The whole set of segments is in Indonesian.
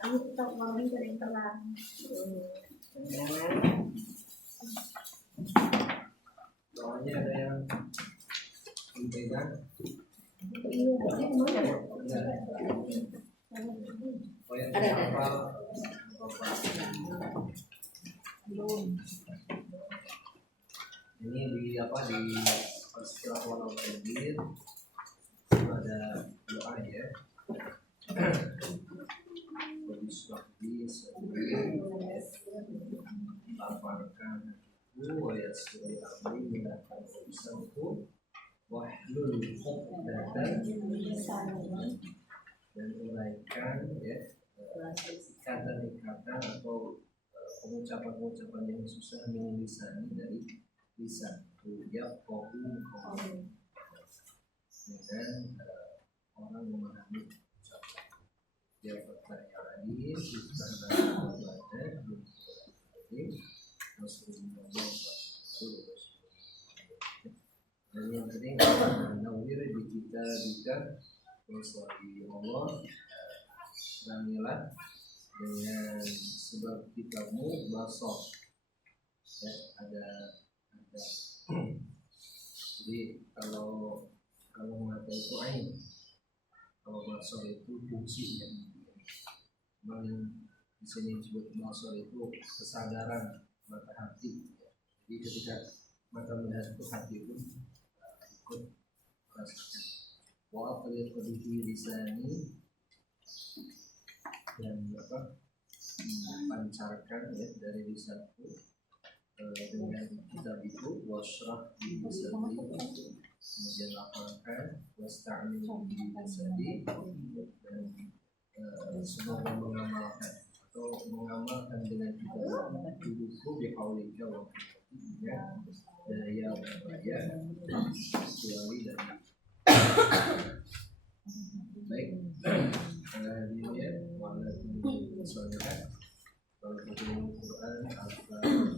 Kamu tetap mau sering telan. Soalnya ada yang pegang. Ini di apa di persilakan al-Kabir ada doa ya. Laparkan wa yassir amri minatan usahu wahlul 'uqdatam dan uraikan ya ikatan atau pengucapan-pengucapan yang susah lisan dari lisan ya qawlu dengan orang memahami ucapan ya bertanya lagi karena baca dan yang penting nawir di kita bersuara Allah terangilah dengan sebab kitamu basor ya ada jadi kalau mata itu ain, kalau basor itu fungsinya. Di sini disebut basor itu kesadaran mata hati. Jadi ketika mata melihat itu hati itu ikut merasakan. Wa aqlil qadihi lisani dan pancarkan ya dari lisanku dengan kitab itu wasrah di lisani kemudian lapangkan wasta'min bi jasadi dan semoga mengamalkan atau mengamalkan dengan kita dudukku di haulika wa quwwatika daya upaya kecuali dari baik hadirin ya waalaikumsalam sallallahu Al-Quran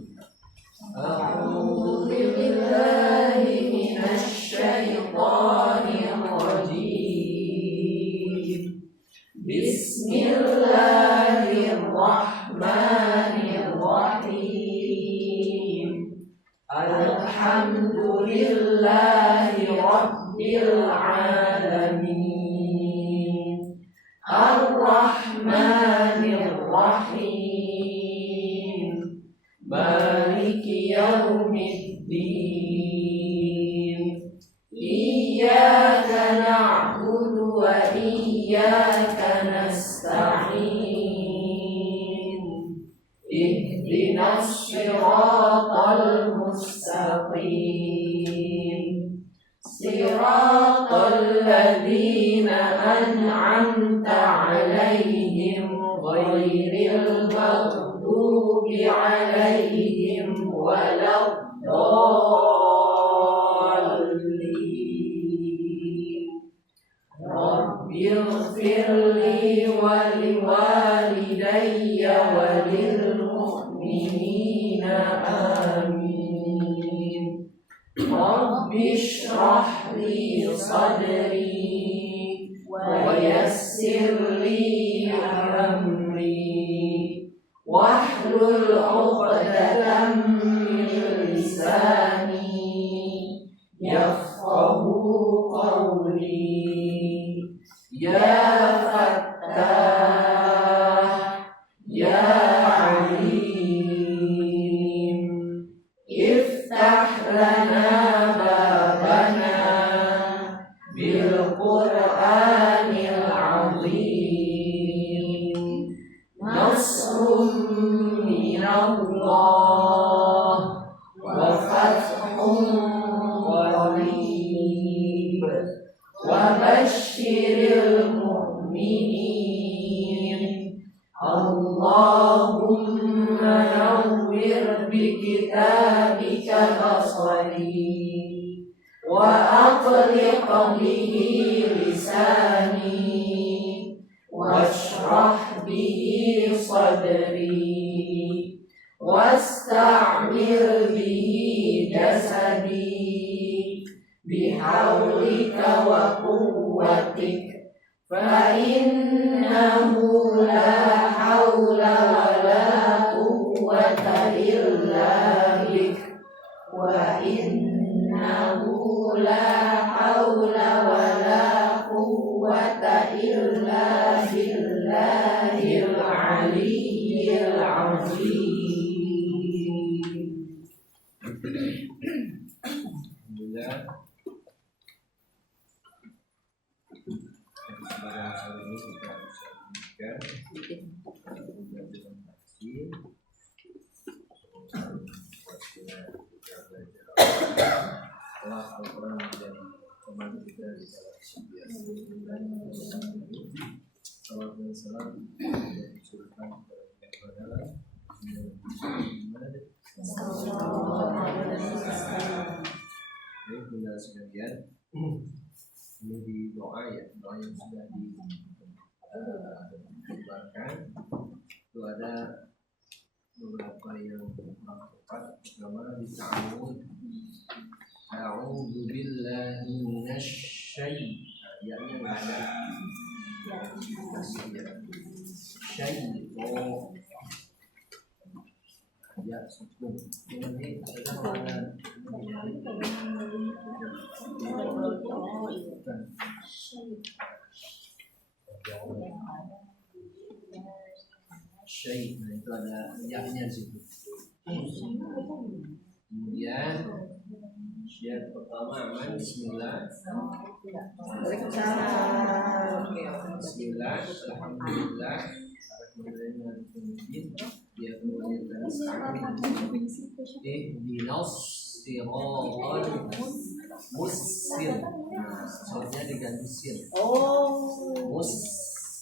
A'udzu billahi minasy syaithanir rajim. Bismillahirrahmanirrahim. Alhamdulillahi rabbil alamin. Ar-Rahmanir Rahim. Maliki yaumiddin. Iyyaka na'budu wa iyyaka nasta'in. Ihdinas siratal mustaqim. Siratal ladzina an'amta 'alaihim ghairil maghdubi 'alaihim waladdallin. Rabbighfirli wa liwalidayya wa lil mu'minina amin. Rabbi shrah li sadri wa yassir li amri wahlul 'uqdatam min lisani yafqahu qawli. Ya Fattah Ya Alim Iftah lana babana bil Qur'anil azim. Nasrun minallah wa fathun qarib wa basyiril mu'minin. Allahumma nawwir bi kitabika basari wa aqliq bihi lisani washrah bihi sadri wasta'mir bihi jasadi bihaulika wa quwwatik فإنه لا حول ولا قوة إلا بك وإنه لا حول ولا قوة إلا بالله العلي العظيم. Alhamdulillah. Kesempatan kali ini kita bisa lanjutkan pembelajaran tafsir. Kita belajar setelah Al-Quran menjadi teman kita di dalam sebuah salam dan salam yang dicurahkan kepada Baik, bunda sekalian, ini di doa ya, doa yang sudah dibubarkan itu ada beberapa yang kurang tepat. Pertama di ta'awud, a'udzu billahi minasy ya-nya nggak ada, syai'o ya sukun ini ada mana syai', nah itu ada ya-nya di situ. Kemudian syiar pertama aman, bismillah. Bismillah, alhamdulillah, dia kemudian ihdinas siratal mustaqim. Soalnya diganti sin. Mustaqim.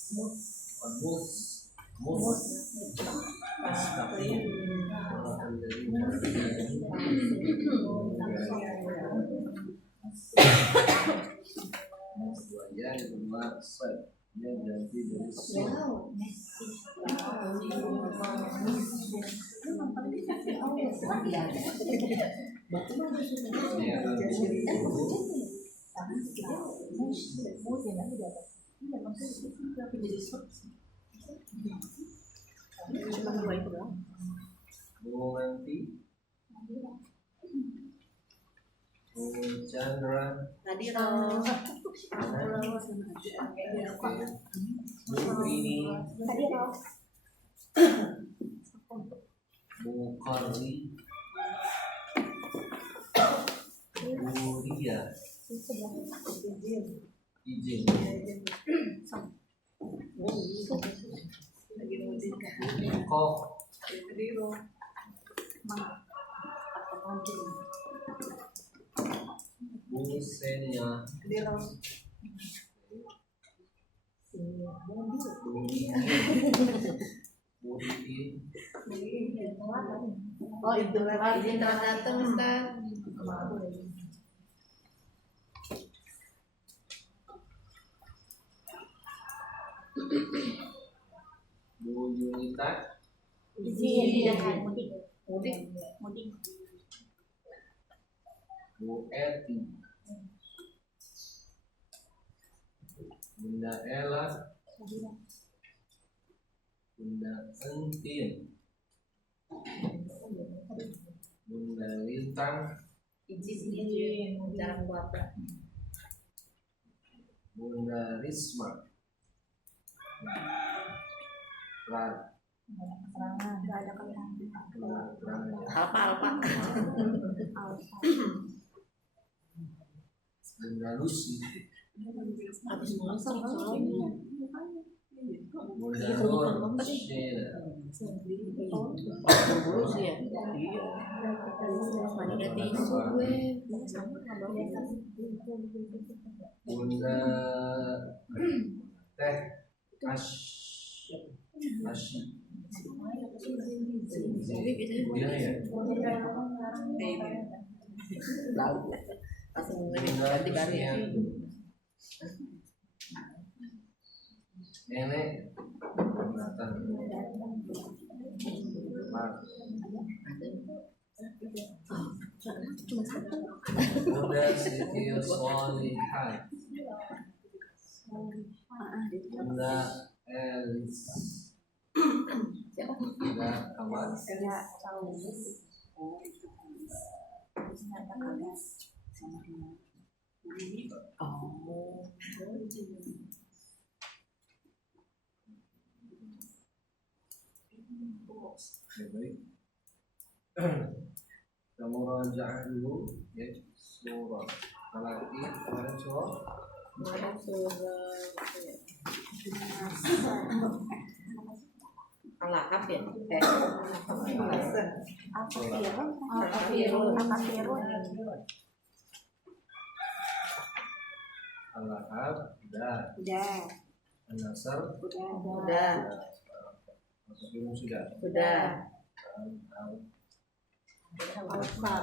Ya, kedua sad yang ganti dari sin. Bu Nanti, Bu Chandra, Bu Rini, Bu Karli, Bu Ria, izin, kok Bu Senya, Bu Ikin, Oh itu izin telah datang Ustaz. Bu Yunita, Izin mudik. Bu Eti, Bunda Ella, Bunda Entin, Bunda Lintang, Izin jangan bapak. Bunda Risma, Ran, Alfa. Bunda Lucy, Bunda Nur Sheila, Bunda Teh Ashi, Bunda ya, Nenek Nathan, Bunda Siti Solihat, ada Elis, ada kawan, baik. Kita murajaah dulu ya surah. Lagi kemarin surah Al-Ahqaf ya? Al-Ahqaf sudah, An-Nasr Udah. masuk ilmu sudah. Jadi talakinya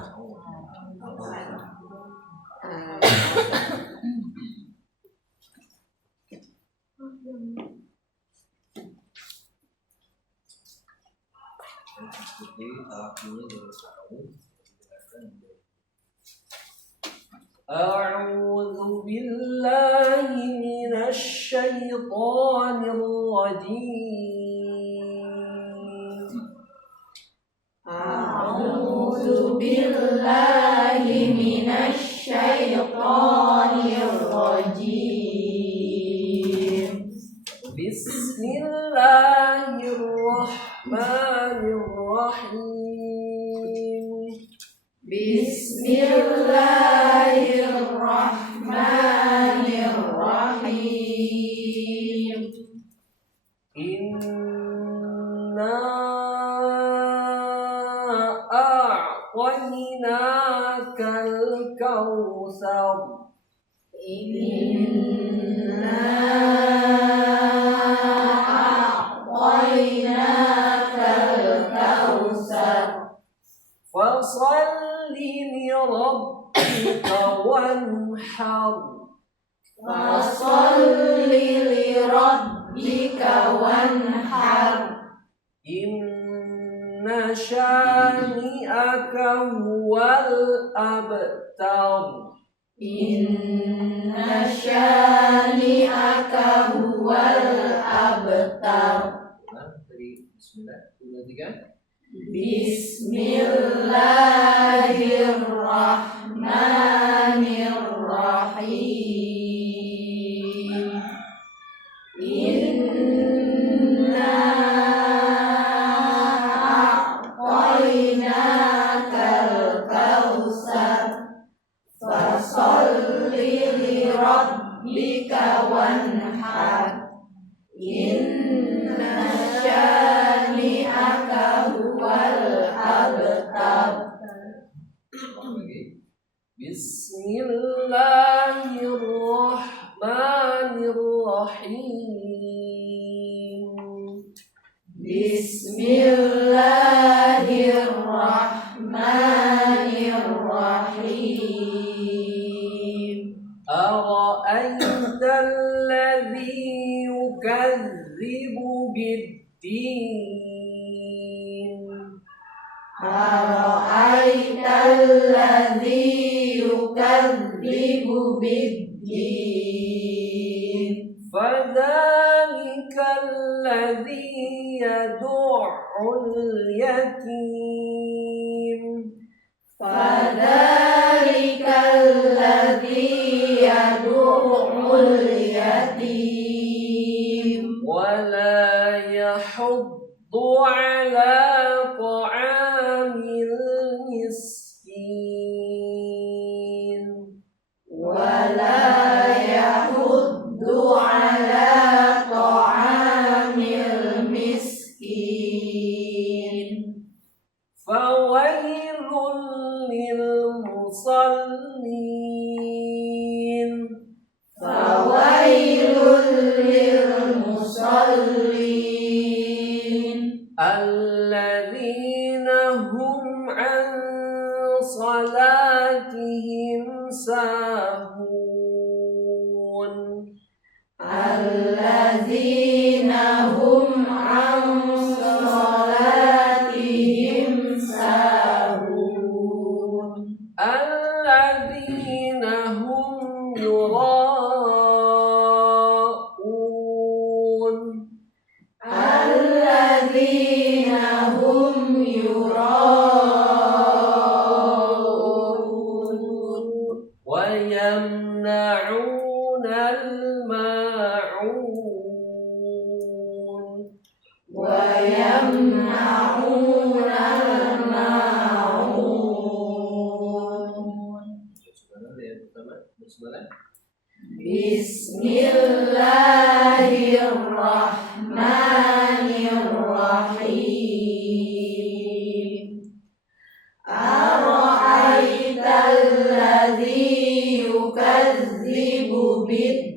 dari tahu. أعوذ بالله من الشيطان الرجيم أعوذ بالله من الشيطان الرجيم بسم الله الرحمن الرحيم بسم الله الرحمن الرحيم إنا أعطيناك الكوثر إنا أعطيناك الكوثر فصل لربك وانحر فصل لربك وانحر إن شانئك هو الأبتر إن شانئك هو الأبتر. Dari Bismillah, dua tiga. Bismillahirrahmanirrahim. Inna a'tainakal kautsar fasholli lirabbika wanhar. Inna syani'aka huwal abtar. Bismillahirrahmanirrahim. Bismillahirrahmanirrahim. Ara'aita alladhi yukadzibu bid-din. Ara'aita alladhi yukadzibu bid-din. Fadhalika alladhi yad'ul yatim. Fadhalika alladhi yad'ul yatim. Wala yahuddu ala ta'amil miskin. Wala yahuddu ala ta'amil miskin. Fawailun lil musallin. Fawailun lil musallin. Alladzina hum an salatihim sahun. Alladzina hum an salatihim sahun. Alladzina hum yura'un. ويمنعون الماعون Bismillahirrahmanirrahim. Ara'aital ladzi yukadzibu biddin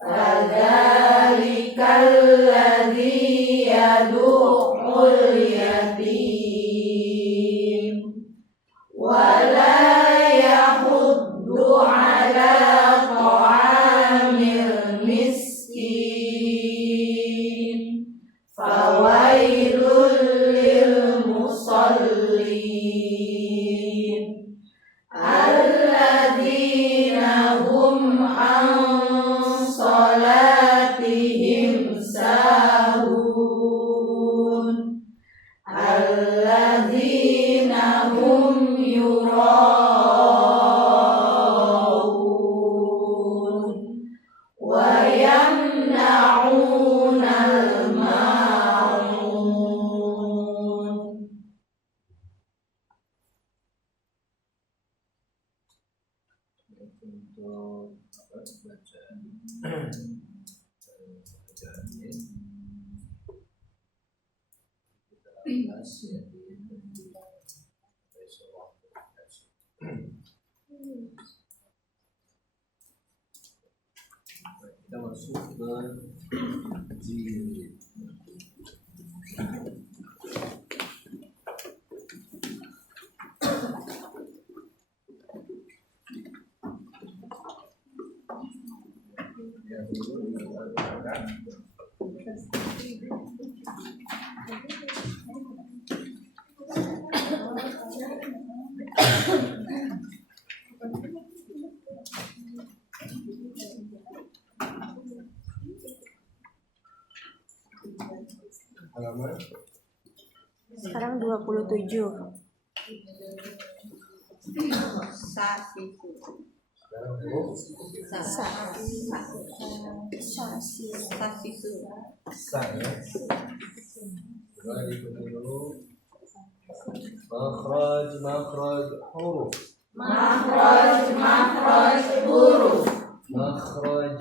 fadzalikal ladzi yad'ul yatim wala yahuddu ala ta'amil miskin fawailul lil musallin alladzina hum an salatihim sahun alladzina hum yura'un wa yamna'unal ma'un. Untuk bacaan ini kita bahas ya di besok. Kita masuk ke jilid. Yang dulu kita gunakan halaman Sekarang 27. Sasiku. sekarang huruf Sasiku. sa ya. Coba diikuti dulu. Makhraj huruf. Makhraj huruf. Makhraj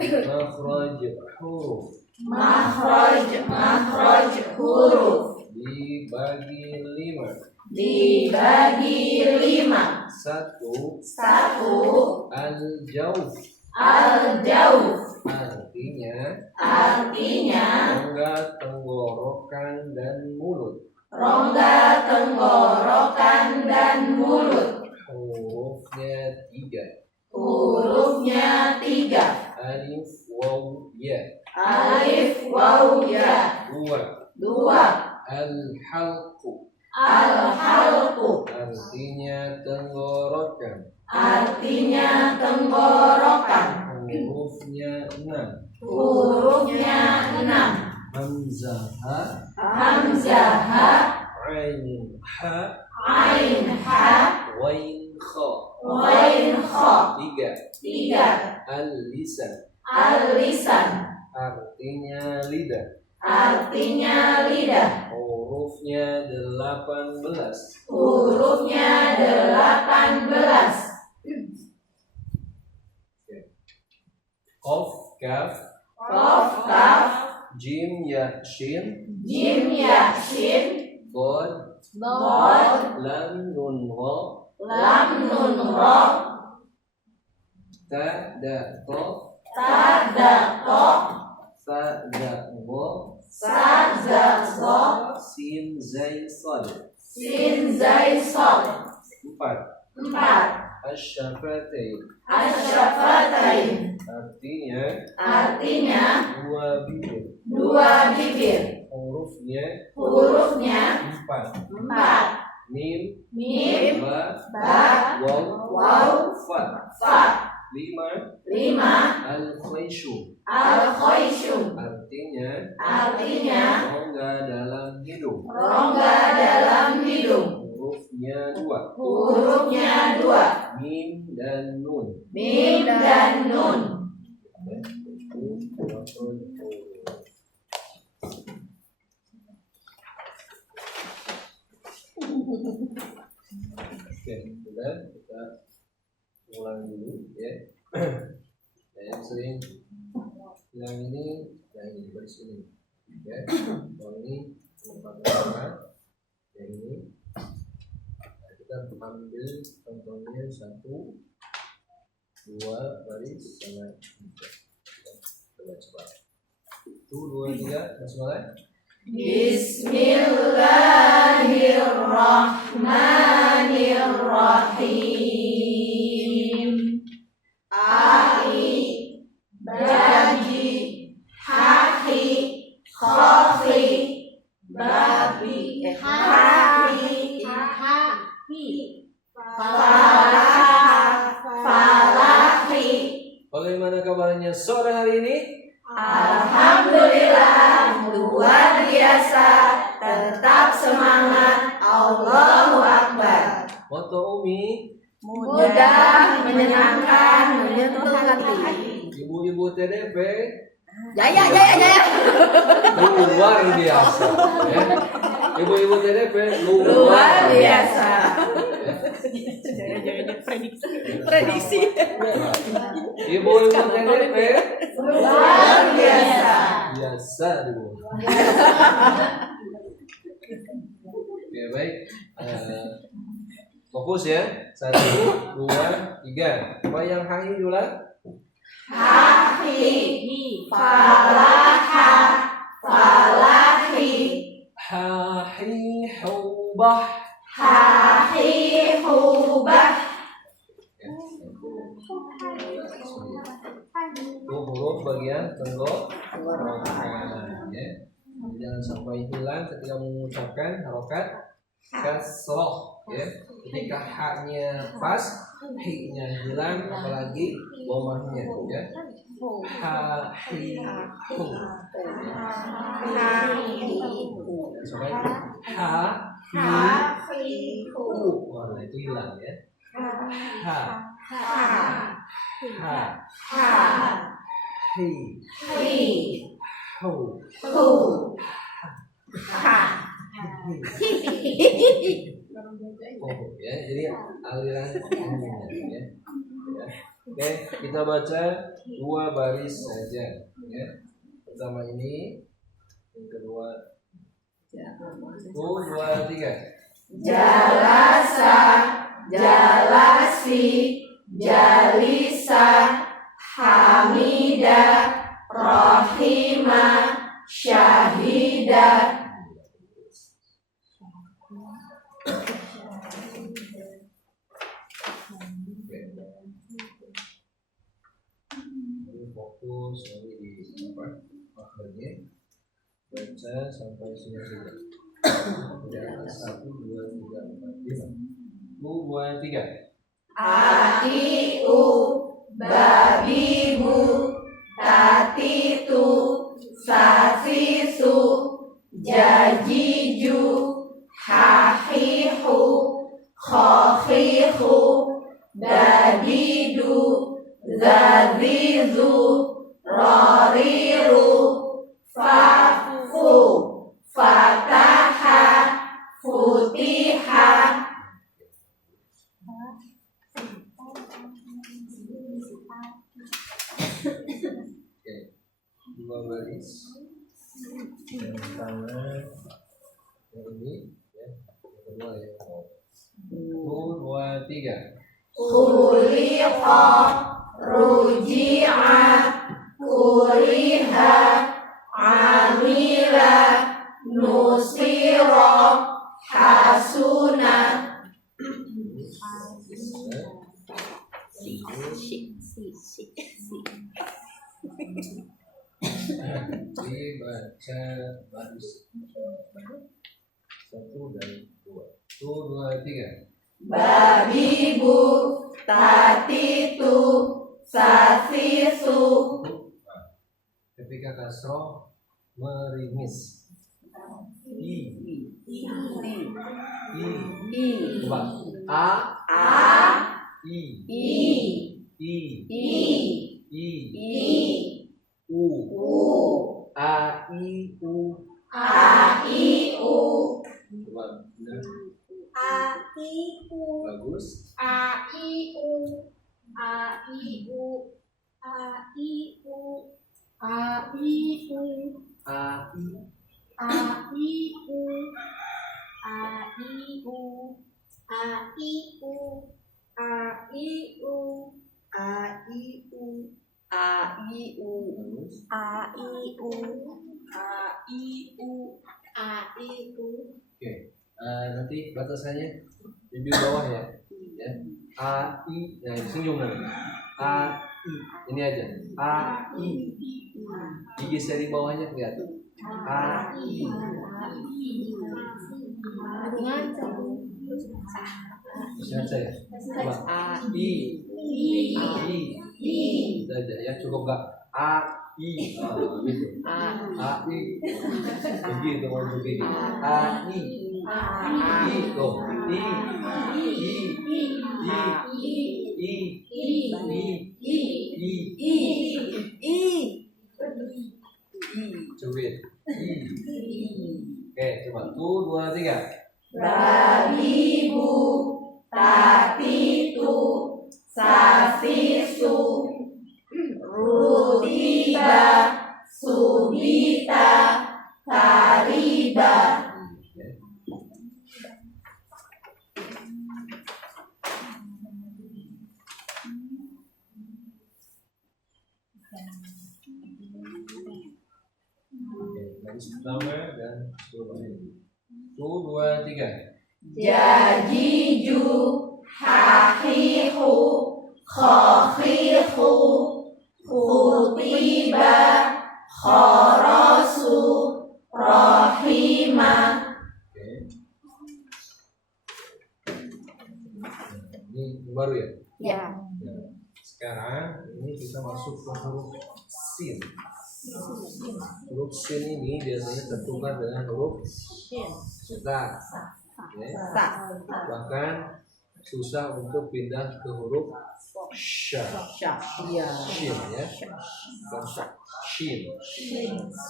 huruf. Makhraj huruf. Dibagi 5. Dibagi 5. 1. Al-jawf. Al-jawf Artinya rongga tenggorokan dan mulut. Rongga tenggorokan dan mulut. Hurufnya 3. Hurufnya 3. Alif, waw, ya. Alif, waw, ya. 2. Al-halqu. Al-halqu Artinya tenggorokan. artinya tenggorokan. Hurufnya 6. Hurufnya 6. Hamzah, ha, Hamzah, ain, ha, ain, ha, wain, kha. wain, kha. 3. 3. Al-lisan. Al-lisan Artinya lidah. artinya lidah. Hurufnya 18. Hurufnya 18. Qaf, kaf, Qaf, kaf, jim, ya, shin, jim, ya, shin, dod, dod, lam, nun, ra, lam, nun, ra, ta, da, ta, ta, da, ta, sa, da, wa, sa, za, za, sin, zai, sad. sin, zai, sad. 4. 4. Asyafatain. Asyafatain Artinya 2 bibir. Hurufnya 4. 4. Mim, Mim, ba, ba, waw, waw, fa. fa. 5. 5. Al-khayshu. Al-khayshu Artinya rongga dalam hidung. rongga dalam hidung. Hurufnya 2. Hurufnya 2. Mim dan nun. Mim dan nun. sering yang ini baris ini ya. Kalau ini yang ini nah, kita ambil contohnya 1 2 baris sama 3 coba 1 2 3 bismillah. Bismillahirrahmanirrahim. Ai, baji, hahi, khofi, babi, hahi, falahi. Bagaimana kabarnya sore hari ini? Alhamdulillah, luar biasa, tetap semangat, Allahu Akbar. Moto Umi, Mudah, menyenangkan, menyentuh hati. ibu-ibu TDP Jaya. luar biasa ya. Ibu-ibu TDP Luar biasa. Prediksi. Ibu-ibu TDP Luar biasa. biasa dulu. Oke baik. Fokus ya. 1 2 3. Apa yang hahi dulu? Hahi, falaha, falahi, Hahi hubah. hahi, hubah. Itu huruf bagian tenggorokan ya. Jangan sampai hilang ketika mengucapkan harokat kasroh ya. Ketika haknya pas, hi-nya hilang, apalagi bomahnya ya. Ha hi hu. Sampai ha hi hu. Wah, itu hilang ya. Ha hi hu. Oh ya, jadi aliran ini ya. Oke, kita baca 2 baris saja ya. Pertama ini, yang kedua 1 2 3. Jalasa, jalasi, jalisa, hamida, rohima, syahida. Fokus nanti di apa akhirnya baca sampai sini saja. Ya, 1 2 3 4 5. 1 2 3. Aiu, babibu, tatitu, sasisu, jajiju, hahihu, khofihu, dadidu, zazizu, roriru, fafu, fataha, futiha. Oke. 2 baris. Yang pertama yang ini ya. Yang kedua yang mau. 1 2 3. Khuliqa, ruji'a, kuriha, amila, nusira, hasuna. Dibaca baris 1 dan 2. 1 2 3. Babibu, tatitu, sasisu. Ketika kasroh meringis. I. Coba. A. I. U. A. I. U. Coba. Benar. Bagus. A I U Oke, nanti batasannya bibir bawah ya. Ya. A I, nah senyum nanti. A I, ini aja. A I, gigi seri bawahnya kelihatan. A I. Lihat saya. Coba A I, Udah aja ya, cukup nggak? A I, gitu. A I, begitu mau begini. A I, tuh. I, cubit. Oke, coba. 1, 2, 3. Babi bu, tati tu, sasi su, rutiba, subita, kariba. Oke, garis pertama dan seluruhnya. 1, 2, 3. Jajiju, hahihu, khohihu, khutiba, khorosu, rohima. Oke. Ini baru ya? Ya. Nah, sekarang ini kita masuk ke huruf sin. Huruf sin ini biasanya tertukar dengan huruf sa. Ya. Bahkan susah untuk pindah ke huruf sha. Shin ya. Bukan sha. Shin.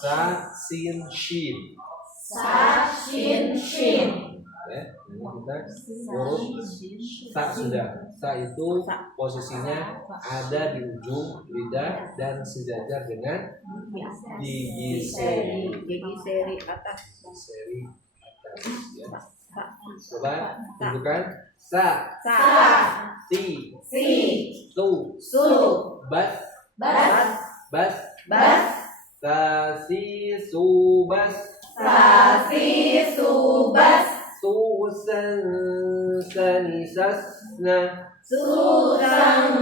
Sa, sin, shin. Sa, shin, shin. Ya, ini kita huruf sa sudah. Sa itu posisinya ada di ujung lidah dan sejajar dengan gigi seri. Gigi seri atas. Seri atas. Ya. Coba tunjukkan. Sa, si, su, bas, Bas, sa, si, su, bas, sasi, subas, susan, sanisasna, susang,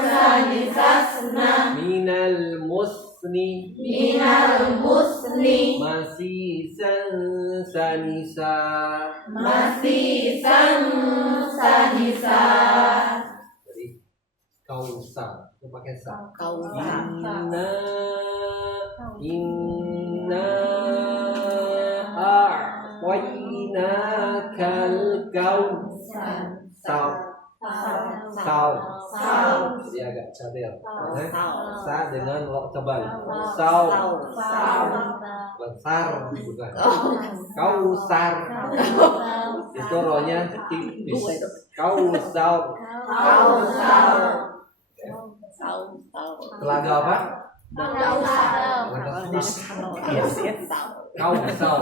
sanisasna, minal musni, minal musni, masisan, sanisa. masih sanisa. Jadi kausa itu pakai sa. Kausa. Inna a'wayna kal kausa. Sau. Jadi agak cadel. Sa dengan lo tebal. Sau. Besar bukan. Kausar. Itu rohnya tipis. Kausar. Telaga apa? Telaga tipis. Kausar.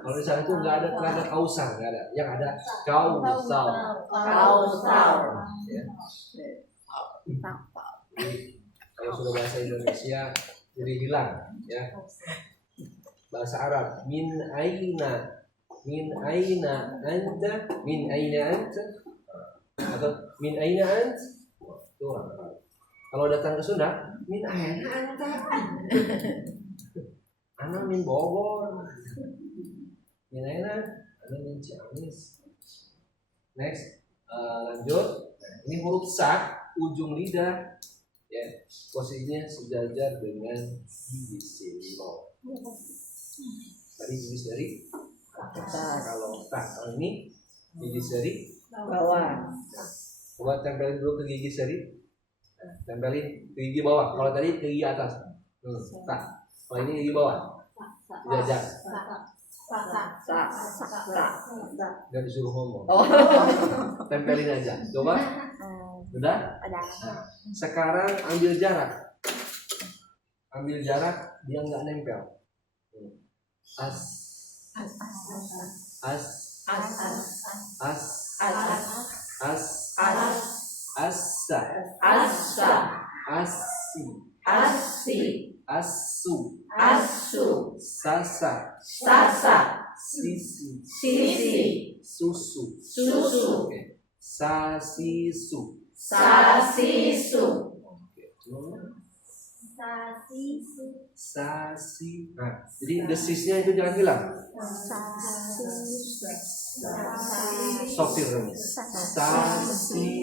Kalau di sana itu nggak ada telaga kausar, nggak ada. Yang ada kausar. Ya. Jadi, kalau sudah bahasa Indonesia jadi hilang, ya. Bahasa Arab min aina anta, atau min aina ant. Itu orang Arab. Kalau datang ke Sunda, min aina anta. Ana min Bogor. Min aina? Ana min Ciamis. Next, lanjut. Ini huruf sa, ujung lidah, ya, posisinya sejajar dengan gigi seri bawah. Tadi gigi seri atas. Kalau ini gigi seri Bawah. Coba tempelin dulu ke gigi seri. Tempelin ke gigi bawah. Kalau tadi ke gigi atas. Tak. Kalau ini gigi bawah. Sejajar. Gak disuruh ngomong. Tempelin aja. Coba. Udah? Nah, sekarang ambil jarak. ambil jarak dia nggak nempel. As As. as As. as As. as As. asa Asa. asi Asi. asu Asu. sasa Sasa. sisi Sisi. susu. Susu. Oke. Sasisu. Sasisu. Oke. Terus Sasisu. sasi. Nah, jadi desisnya itu jangan hilang. Sopir kamu. Sasisu.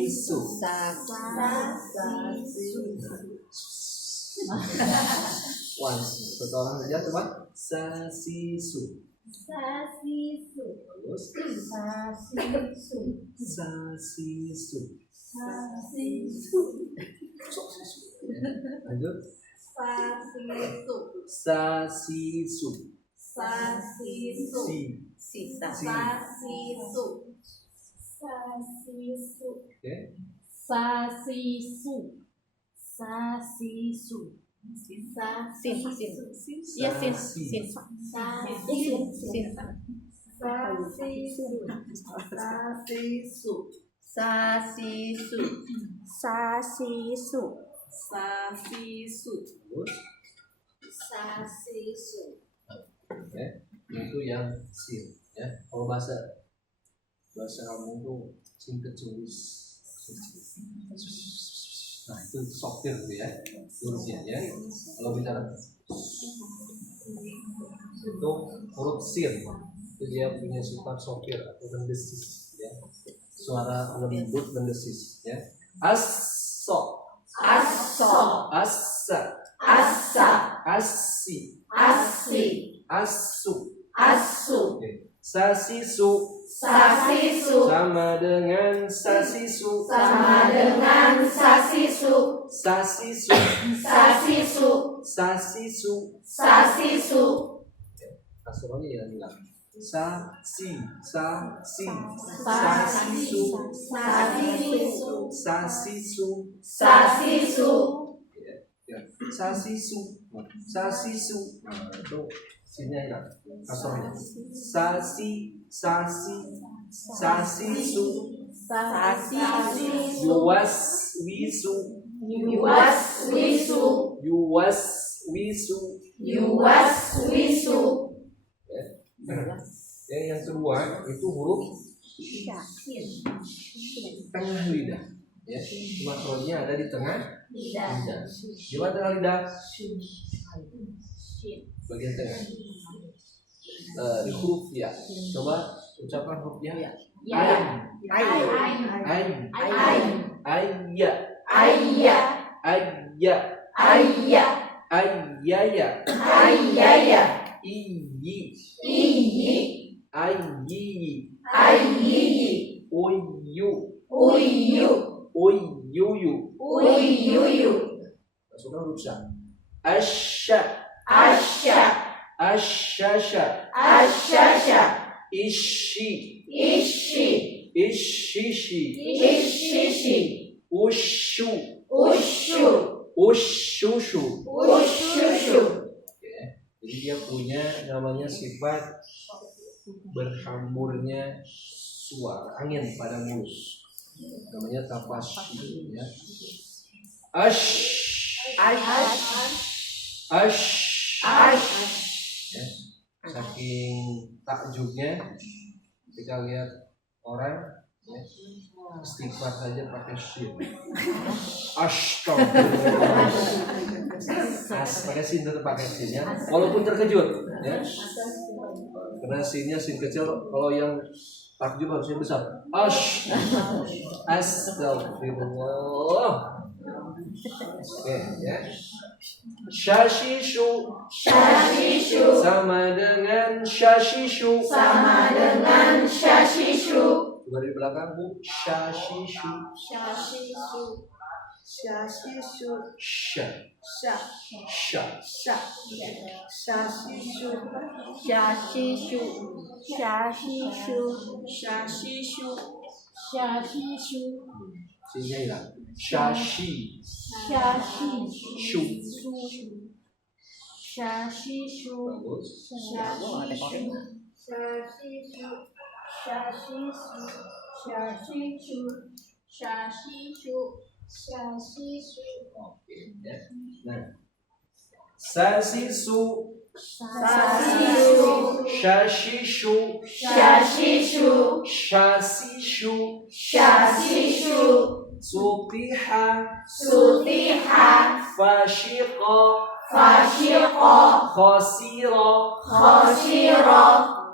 Once. Satu orang saja coba. Sasisu. Sasisu. Terus Sasisu. sasisu. Sasisu. Lanjut. Sasisu. Sasisu. Sasisu. Sisa. Si. Sasisu. Sasisu. Oke. Sasisu. Sasisu. Sin. Iya sin. Sin. Sasisu. Sin. Sasisu. Sasisu. Sasisu. Sasisu. Sasisu. Terus. Sasisu. Oke. Itu yang sin. Ya. Kalau bahasa kamu tuh sing keculis. Nah itu sopir gitu ya, lurusnya ya. Kalau bicara itu huruf sin, itu dia punya sifat sopir atau mendesis ya. Suara lembut mendesis ya. Aso, Aso. asa, Asa. asi, Asi. asu. Asu. Oke. Sasisu Sasisu. sama dengan sasisu. Sama dengan sasisu. Sasisu, Sasisu. sasisu. Sasisu. Kasurannya jangan hilang. Sasisu, Sasisu. sasisu, Sasisu. sasisu, Sasisu. sasisu, sasisu. Nah, itu sini hilang. Kasurannya. Sasisu. Sasisu. Yuwas wisu, Yuwas wisu. yuwas wisu. Yuwas wisu. Yang kedua itu huruf tengah lidah. Ya, makronya ada di tengah lidah. Di mana tengah lidah? Bagian tengah. Di huruf ya. Coba ucapkan huruf ya. Ay, ay, ayya, Ayya. ayya, Ayya. ayyaya, Ayyaya. iyi, Iyi. ayyi, Ayyi. uyyu, Uyyu. uyyuyu. Uyyuyu. Masukkan huruf sya. Asya, Asya. asyasya, Asyasya. ishi, Ishi. ishishi, Ishishi. ushu, Ushu. ushushu. Ushushu. Jadi dia punya namanya sifat berhamburnya suara angin pada mulut. Namanya tapashi ya. Ash, Ash. ash, Ash. ya. Saking takjubnya ketika lihat orang ya, istighfar saja pakai shin. Astagfirullah. Pakai sin tetap pakai sin ya. Walaupun terkejut ya. Karena sinnya sin kecil, kalau yang takjub harusnya besar. Astagfirullah. Oke ya. Shashishu. Shashishu. Sama dengan shashishu. Sama dengan shashishu. Coba di belakang Bu. Shashishu. Shashishu. Shashishu. Sha. Sha. Sha. Sha. Shashishu. Shashishu. Shashishu. Shashishu. Shashishu. Sini hilang. Shashi. Shashishu. Shu. Shashishu. Bagus. Shashishu. Shashishu. Shashishu. Shashishu. Shashishu. Shashishu. Oke, ya. Nah, sasisu, Sasisu. shashishu, Shashishu. shasishu, Shashishu. sutiha, Sutiha. fashiqa, Fashiqa. khasira, Khasira.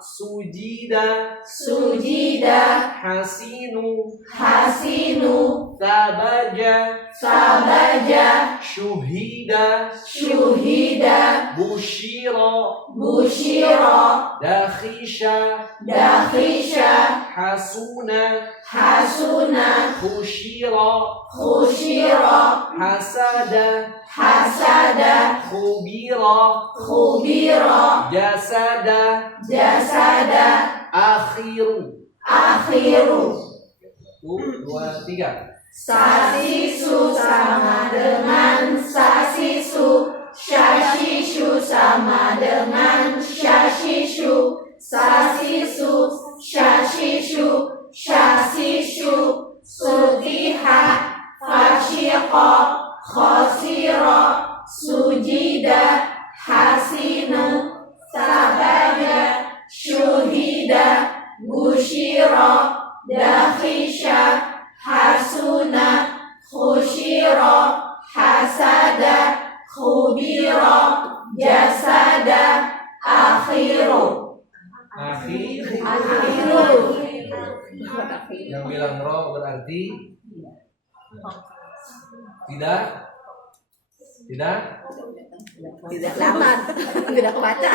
sujida, Sujida. hasinu, Hasinu. tabaja, Sabaja. syuhida, Syuhida. bushira, Bushira. dakhisha, Dakhisha. hasuna, Hasuna. khushira, Khushira. hasada, Hasada. khubira, Khubira. jasada, Jasada. akhiru. Akhiru. 1, 2, 3. Sasisu sama dengan sasisu. Shashishu sama dengan shashishu. Sasisu. Shashishu. Shashishu. Sutiha. Fashiqa. Khasira. Sujida. Hasinu. Sabaja. Syuhida. Bushira. Dakhisha. Hasuna. Khushira. Hasada. Khubira. Jasada. Akhiru. Akhiru. Yang bilang roh berarti tidak Tidak dapat, tidak kebaca.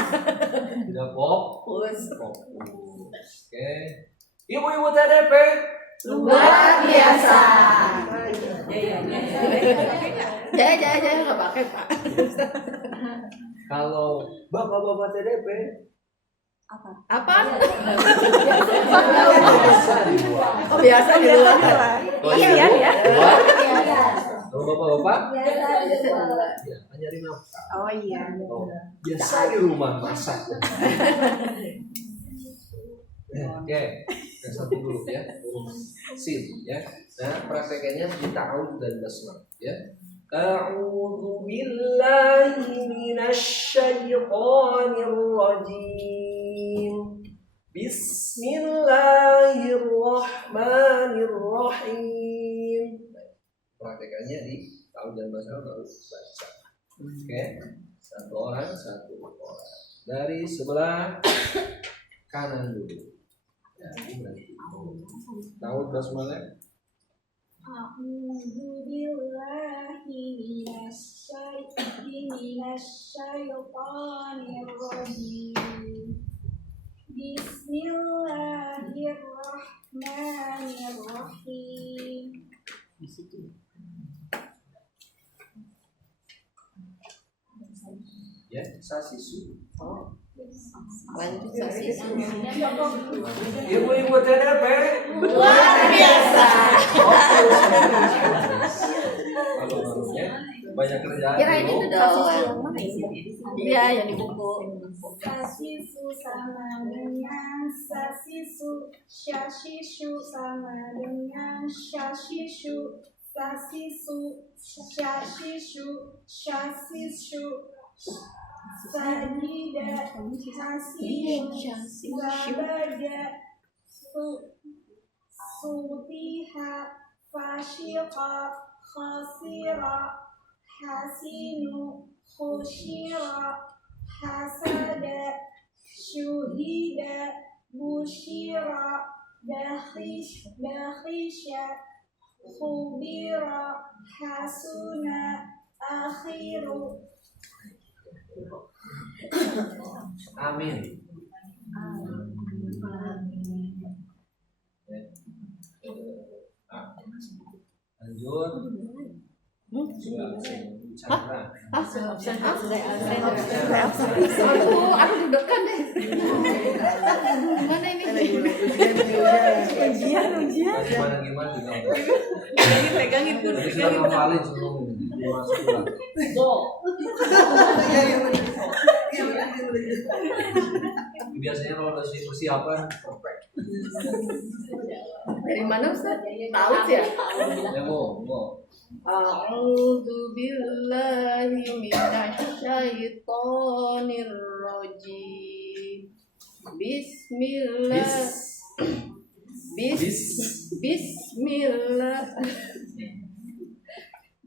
tidak fokus. Oke. Ibu-ibu TDP Luar biasa. Jaya nggak pakai Pak. kalau bapak-bapak TDP Apa? biasa di luar. Oh biasa di luar. Oh, Iya ya. luar. Kalau bapak-bapak ya, hanya di nafkah. Oh iya. Oh, biasa di rumah masak. Oke, yang satu dulu ya, sin ya. Nah, praktekannya di ta'awudz dan basmalah ya. A'udzu billahi minasy syaithanir rajim. Bismillahirrahmanirrahim. Praktekannya di ta'awudz dan basmalah baru baca. Oke, satu orang. Dari sebelah kanan dulu. Ya, tahu basmalah? A'udzu billahi minasyaitonir rajim. Bismillahirrahmanirrahim. Ya, sasisu. Lanjut sasisu. Ibu-ibu TDP Luar biasa. Malu-malunya banyak kerjaan Kirain dulu. itu doang. Iya yang di buku. Sasisu sama dengan sasisu. Shashishu sama dengan shashishu. Sasisu. Shashishu. Shashishu. Sajida. Hasinu. Sabaja. Sutiha. Fashiqa. Khasira. Hasinu. Khushira. Hasada. Syuhida. Bushira. Dakhisha. Khubira. Hasuna. Akhiru. Amin. Lanjut. Chandra. Aku deg-degan deh. Mana ini? Ujian. Gimana juga. Pegangin Tadi sudah ngapalin sebelum masuk. Biasanya kalau udah persiapan perfect. Dari mana Ustaz? Tahu sih ya? Ya mau. A'udzu billahi minasyaitonir rajim.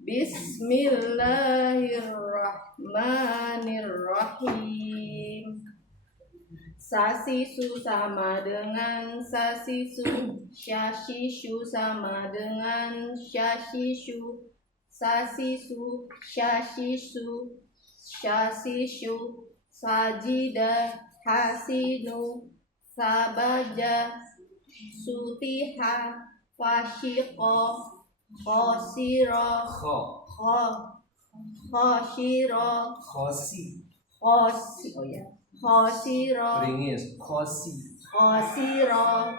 Bismillahirrahmanirrahim. Sasisu sama dengan sasisu, syasishu sama dengan syasishu, sasisu, syasishu, sajida, hasinu, sabaja, sutiha, fashiqo, khosiro, khoshiro, khosiro, Ringis, khosi. khosiro,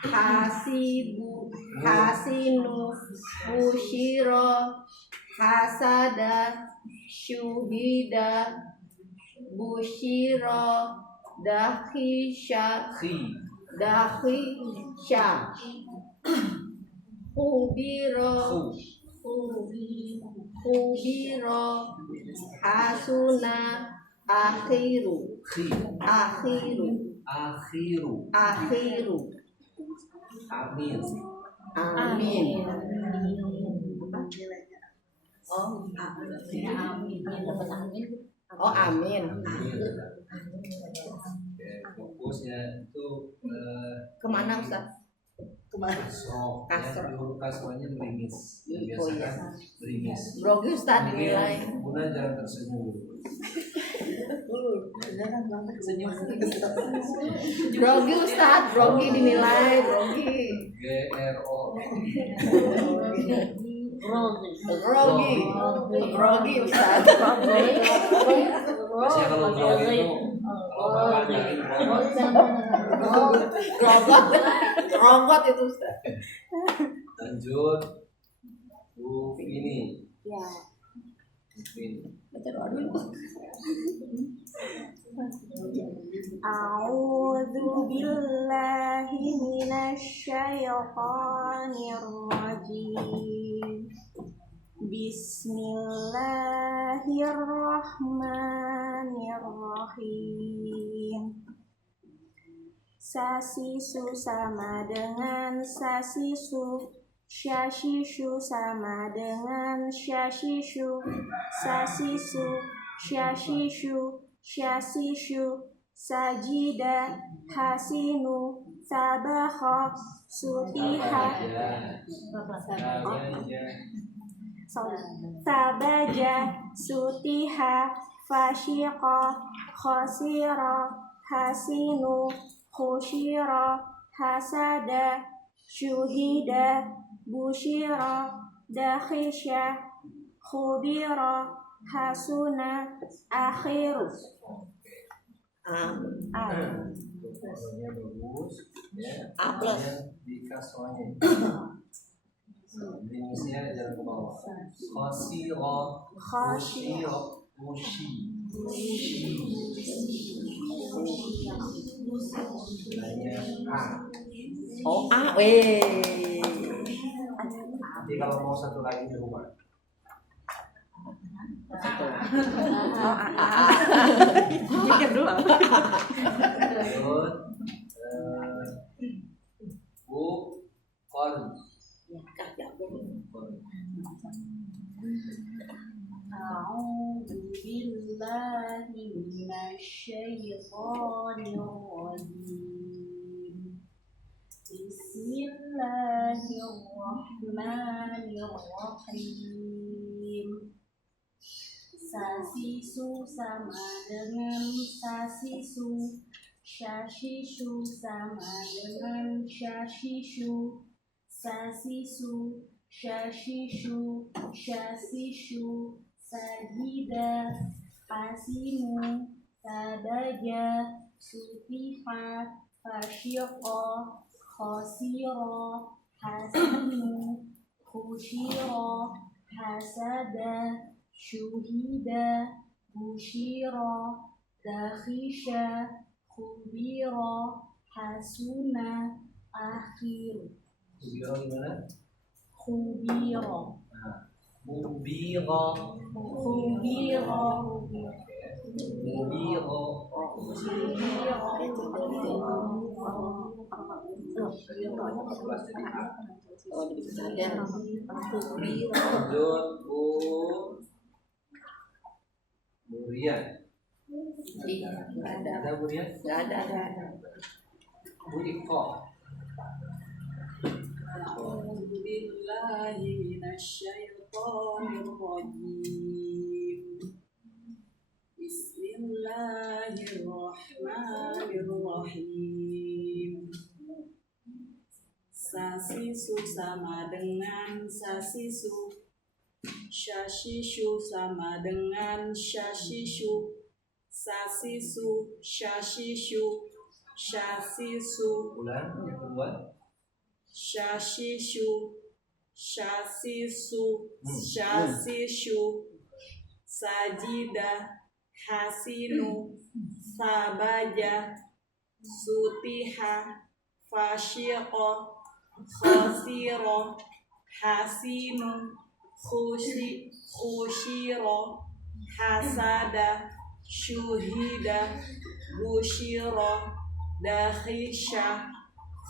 hasibu, hasinu, bushiro, hasada, syuhida, bushiro, dakhisha, khubiro, hasuna, akhiru. Amin. Oh, amin. Oke, fokusnya itu Kemana Ustaz? kasroh. Kasroh. Huruf kasrohnya meringis. Oh, Biasa iya. kan meringis. Grogi Ustaz dinilai. Bunda jangan tersenyum. Grogi Ustaz, grogi dinilai, grogi. GRO. Grogi Ustaz. Biasanya kalau grogi itu kalau makan daging Rogot itu Ustaz. Lanjut. Ini. Ya. Ini. Baca doa dulu. A'udzu billahi minasyaitonir rajim. Bismillahirrahmanirrahim. Sasisu sama dengan sasisu, syasishu sama dengan syasishu, sasisu, syasishu, sajida, hasinu, sabakha, sutiha, sabaja, sutiha, fashiqa, khosira, hasinu, khushira, hasada, syuhida, bushira, dakhisha, khubira, hasuna, akhiru. Kasrohnya bagus. Ya. A plus. Di kasrohnya. Ringisnya jangan ke bawah. Khosiro. Nanya A. Oh, A. Weh. Nanti kalau mau satu lagi di rumah. Mikir dulu. Lanjut. Kon. A'udzu billahi minasyaitonir rajim. Bismillahirrahmanirrahim. Sasisu sama dengan sasisu, syasishu sama dengan syasishu, sasisu, syasishu, sajida, hasimu, sabaja, sutiha, fashiqa, khosiro, hasinu, khushiro, hasada, syuhida, bushiro, dakhisha, khubira, hasuna, akhiru. Kubiro gimana? Khubira, Nah, mubiro. khubira, Mubiro. Kelas jadi A. Oh, bisa ya. Lanjut Bu Murian. Iya, nggak ada. Ada Murian? Nggak ada. Bu Iko. Billahi minasyaitonir rajim. Bismillahirrahmanirrahim. Sasisu sama dengan sasisu. Syashishu sama dengan syashishu. Sasisu, syashishu, syasisu. Bulan yang kedua. Syashishu, syasisu, syasishu, sajida, hasinu, sabaja, sutiha, fasyiqo, khasiro, hasinu, khushiro, hasada, syuhida, bushiro, dakhisha,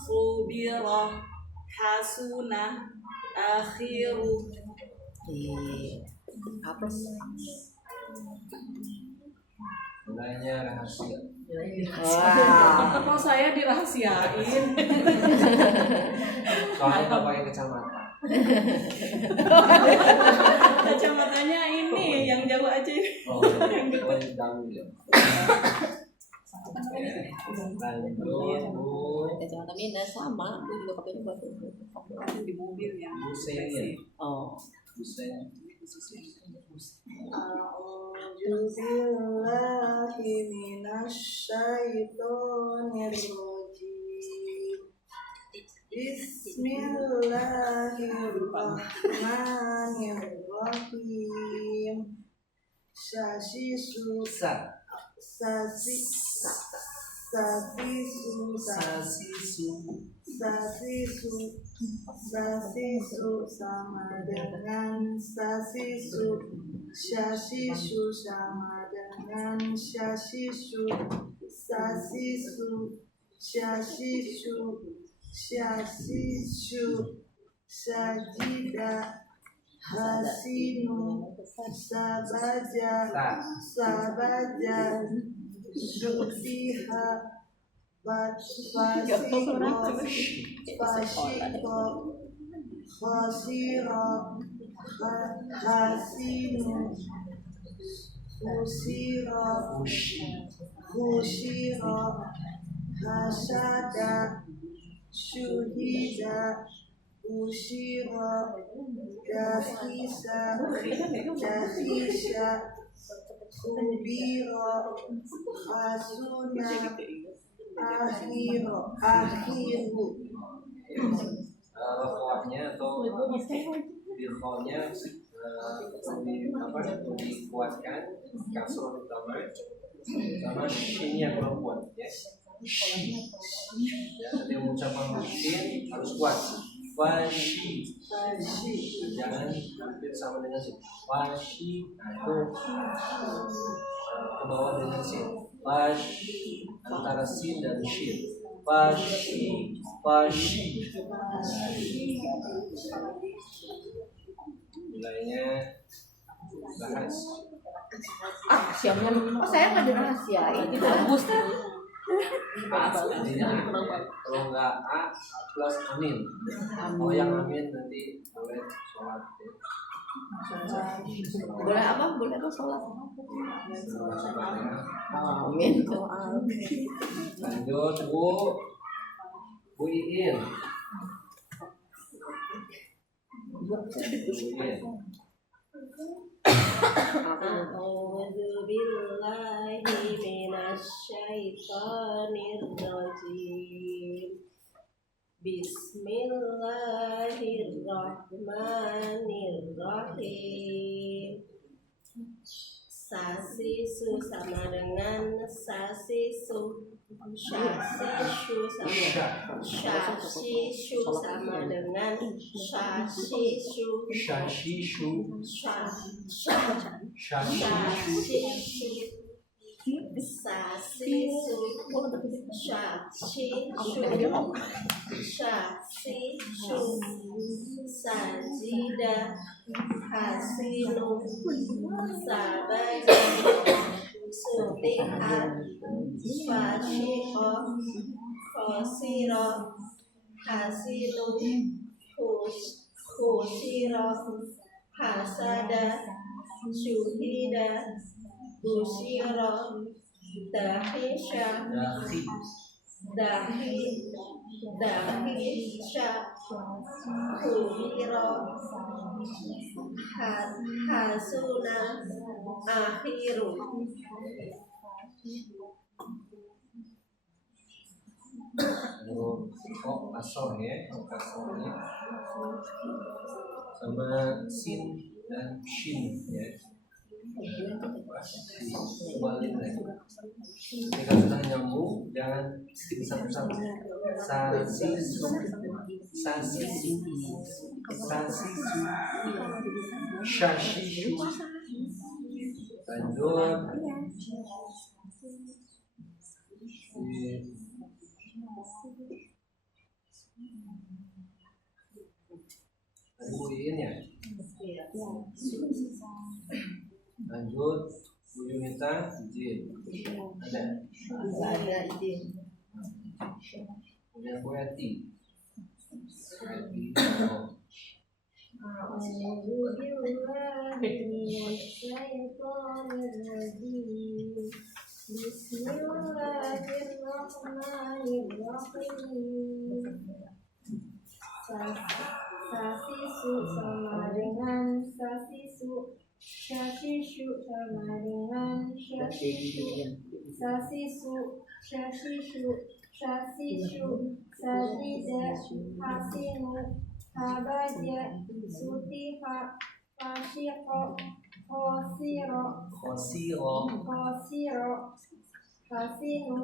khubira, hasuna, akhiru. Hapus. Mulainya rahasia. Wah. Kok saya dirahasiain? Soalnya nggak pakai kacamata. Kacamatanya ini yang jauh aja. Oh, yang tahu ya. Lanjut Bu Kacamata minus sama, aku juga pakai buat itu. Di mobil yang Busen. Oh. Busen. A'udzubillahi minasyaitonir rajim. Bismillahirrahmanirrahim. Sasisu, Sa. sasisu, sasisu sama dengan sasisu. Syashishu sama dengan syashishu. Sasisu, syashishu, syasishu. Sajida, hasinu, sabaja, sabaja, sutiha, fasiko, fasiko, khasiro, hasinu, hushiro, hasada, syuhida, ushiro, dahisha, kubiro, hasuna, akhiru. Rokoahnya atau dirhonya dikuatkan, kasroh utama sama shinnya kurang kuat ya. Ya, tadi ucapan shin harus kuat. Fashi, jangan hampir sama dengan shin. Fashi, nah itu ke bawah dengan shin. Fashi antara sin dan shin. Fashi. Nilainya bahas. Siangnya. Oh, saya nggak dirahasiain. Itu bagus kan? Kalau nggak A plus amin. Oh yang amin nanti boleh sholat ya. Boleh apa? Boleh apa sholat? Amin. Lanjut Bu Iin. A'udzu billahi minasyaitonir rajim. Bismillahirrahmanirrahim. Sasisu sama dengan sasisu. Shasishu sama dengan shashishu. Shashishu. Sajida hasinu sabaja sutiha fashiqo khosiro hasinu khusiro hasada syuhida bushiro dahisha kubiro hasuna akhiru. Kasor ya, kasornya sama sin dan shin ya. Kembali lagi. Jika sudah nyambung, jangan satu-satu. Sasisu, shashishu. Lanjut. Buin ya. Lanjut, Bu Yunita izin. Ada izin. Kemudian Bu Eti. Bismillahirrahmanirrahim. Sasisu sama dengan sasisu. Shashishu sama dengan shashishu. Sasisu, shashishu, sajida, hasinu, habaja, sutiha, fashiqo, khosiro, hasinu,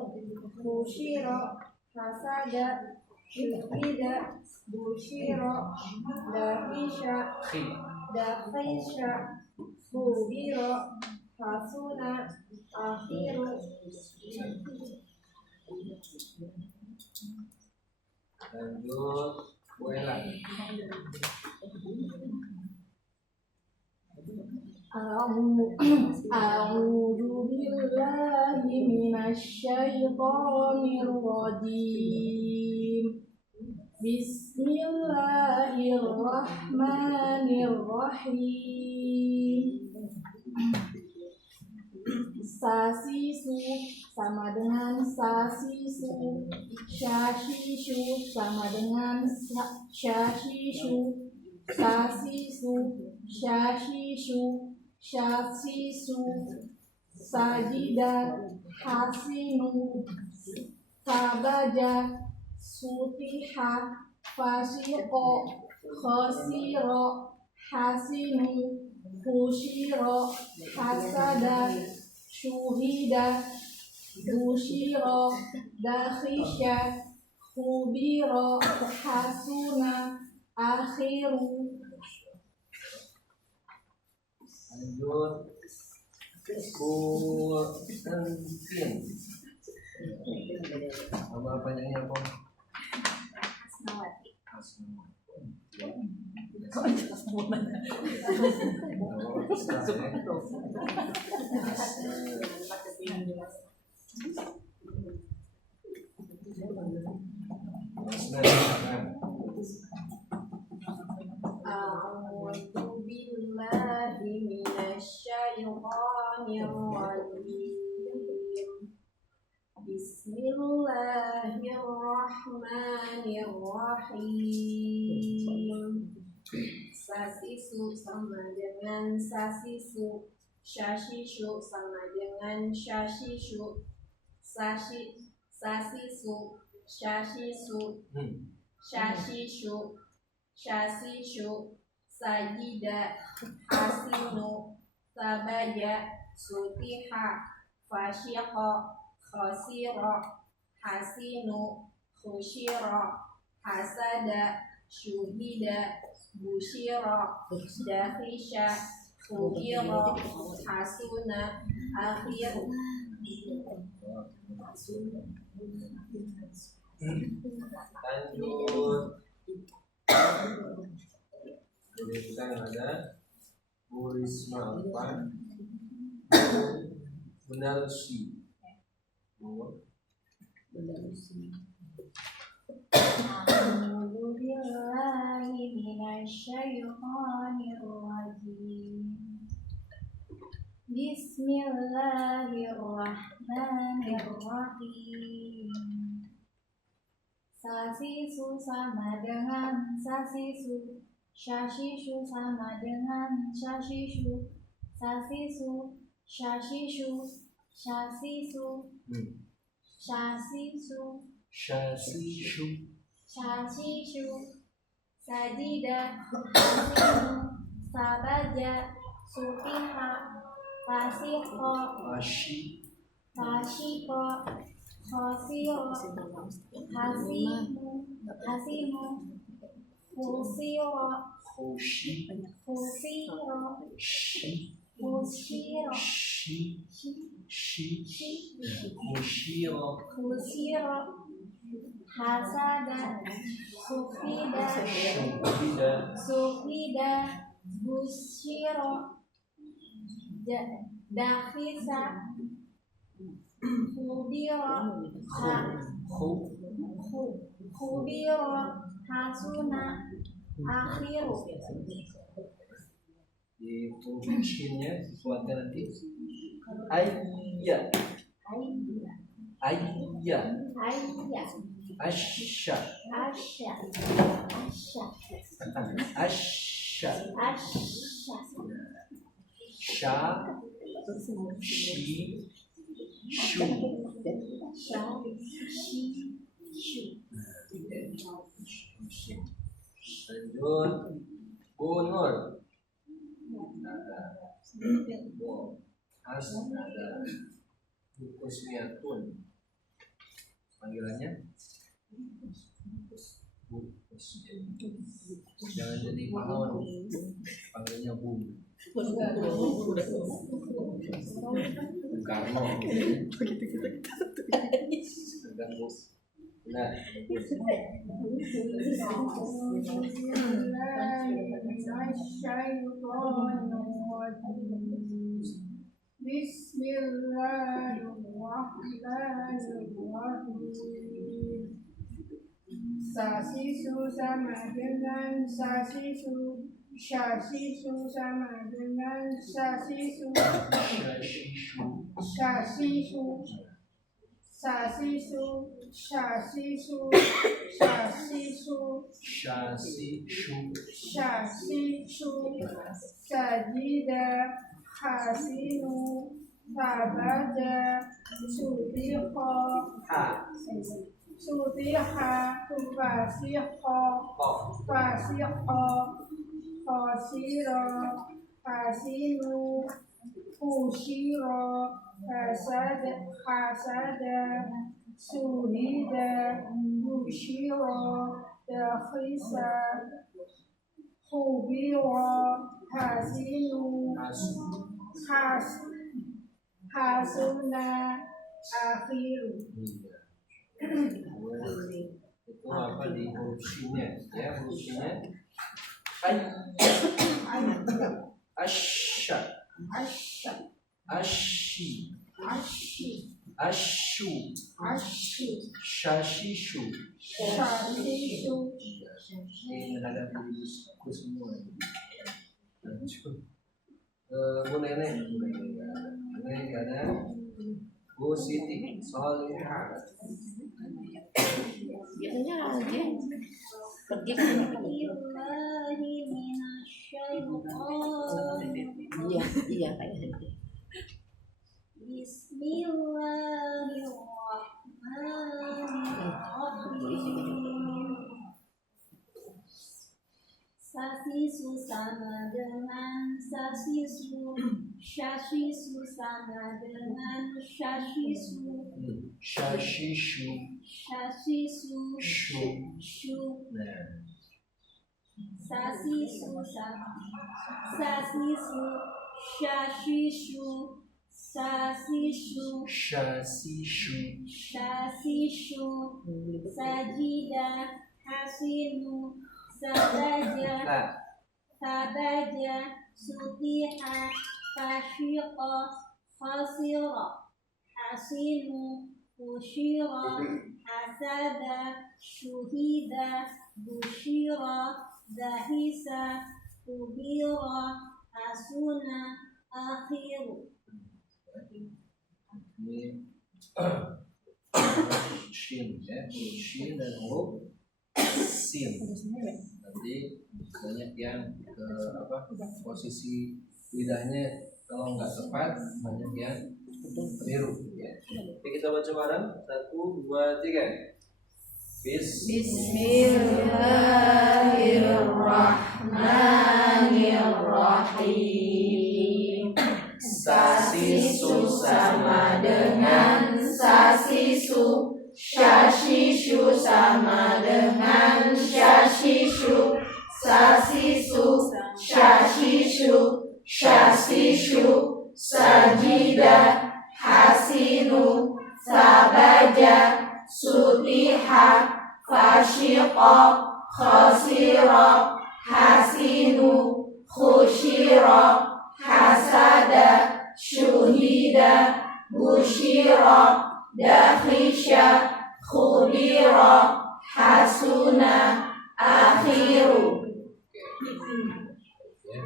bushiro, hasada, syuhida, bushiro, dahisha, kubiro, hasuna, akhiru. Lanjut, Bu Ella. A'udzu billahi minasyaitonir rajim. Bismillahirrahmanirrahim. Sasisu sama dengan sasisu. Shashishu sama dengan shashishu. Sasisu, shashishu, sajida, hasinu, sabaja, sutiha, fashiqo, khosiro, hasinu, khushiro, hasada, syuhida, bushiro, dahisha, kubiro, hasuna, akhiru. Lanjut, Bu Entin. Nama panjangnya apa? A'udzu billahi minasyaitonir rajim. Bismillahirrahmanirrahim. Sasisu sama dengan sasisu. Shashishu sama dengan shashishu. Sasisu, shashishu, sajida, hasinu, sabaja, sutiha, fasyiqa, khasira, hasinu, khusyira, hasada, syuhida, busyira, dakhisha, khubira, hasuna, akhir. Lanjut. Jadi kita ada Burisma Alfan, Benar Si. A'udzu billahi minasyaitonir rajim. Bismillahirrahmanirrahim. Sasisu sama dengan sasisu, syashishu sama dengan syashishu, sasisu, syashishu, syasisu, syasisu, Syasishu. syashishu, sajida, hasinu, sabaja, sutiha, fasiqo, Ashi. fashiko, khosiro, hasinu, khusiro, Khushi. khusiro, Shi. khusiro, Shi. Shi. Khushiro. khusiro, hasada, sufida, Syuhida. sufida, busyiro, dakhisa, khubiro, khubiro, hasuna, akhiru. Di huruf shinnya kuatkan nanti. Ayya. Ayya. Asya. Asya. Sya. Shi. Shu. Lanjut. Bunur. Has ada. Bukusmiatun. Panggilannya Bukus. Jangan jadi pahlawan. Panggilnya Bum. Karno. Terganggu. Nah. Bismillahirrahmanirrahim. Sasisu sama dengan sasisu, syasisu sama dengan sasisu, syasisu, sasisu, syasisu, syasisu, syasisu, sajida, hasinu, sabaja, sutiqa, sutiha, fasiqa, khasira, hasinu, khusyira, hasada, suhida, busyira, dakhisa, khubira, hasinu, hasuna, akhiru. Itu apa di huruf shinnya? Ya, huruf shinnya. Asya. Ashi. Ashu. Shashishu. Ini ada buku semua. Lanjut. Bu Nenek. Ini ada Bu Siti. Solihah. Biasanya aja pergi ke iya kayak gitu. Bismillahirrahmanirrahim. Sasisu sama dengan sasisu, syasisu sama dengan syashisu. Syashishu. Syashisu. Shu. Shu. Nah, Sasisu. Sasisu. Syashishu. Sasishu. Syasishu. Sasishu. Sajida. Hasinu. Sabaja. Nah, Sabaja. Sutiha. Kashiqa. Khasira. Hasinu. Ushira. Hasada. Syuhida. Bushira. Dahisa. Kubira. Asuna. Akhiru. ini shin ya, shin dan huruf sin. Nanti banyak yang ke posisi lidahnya kalau nggak tepat banyak yang keliru ya. Oke, kita baca bareng 1, 2, 3. Bismillahirrahmanirrahim. Sasisu sama dengan sasisu. Syashishu sama dengan syashishu. Sasisu, syashishu, syashishu. Sajida, hasinu, sabaja, sutiha, fashiqa, khasira, hasinu, khushira, hasada, syuhida, bushira, dakhisha, khudira, hasuna, akhiru. Ya,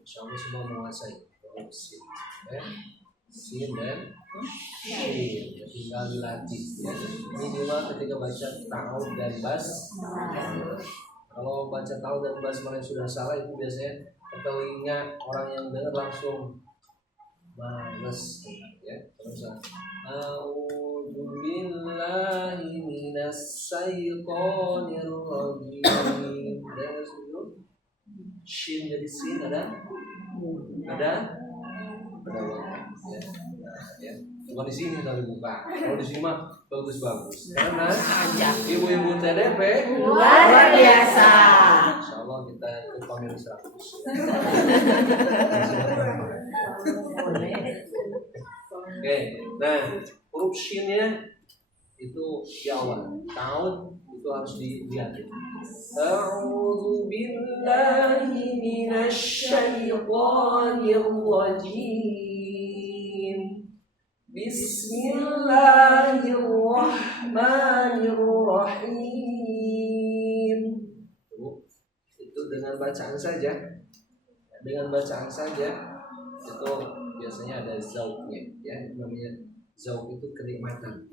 insyaallah semua menguasai huruf sin ya. Sin dan shin ya, tinggal dilatih ya. Minimal ketika baca ta'awud dan bas. Kalau baca ta'awud dan basmalah sudah salah itu biasanya telinga orang yang dengar langsung males ya. Terus a'udzu billahi minas syaitonir rajim. Ada yang sebelum shin jadi sin ada ya. Bukan di sini tapi buka. Kalau di sini mah bagus-bagus. Karena ibu-ibu TDP Luar biasa. insyaallah kita ikut pamer 100. Oke, nah huruf shinnya itu di awal. Ta'awud itu harus dilihat. A'udzu billahi minasy syaithanir rajim. Bismillahirrahmanirrahim. Itu dengan bacaan saja. Dengan bacaan saja itu biasanya ada zauknya ya, namanya zauk itu kenikmatan.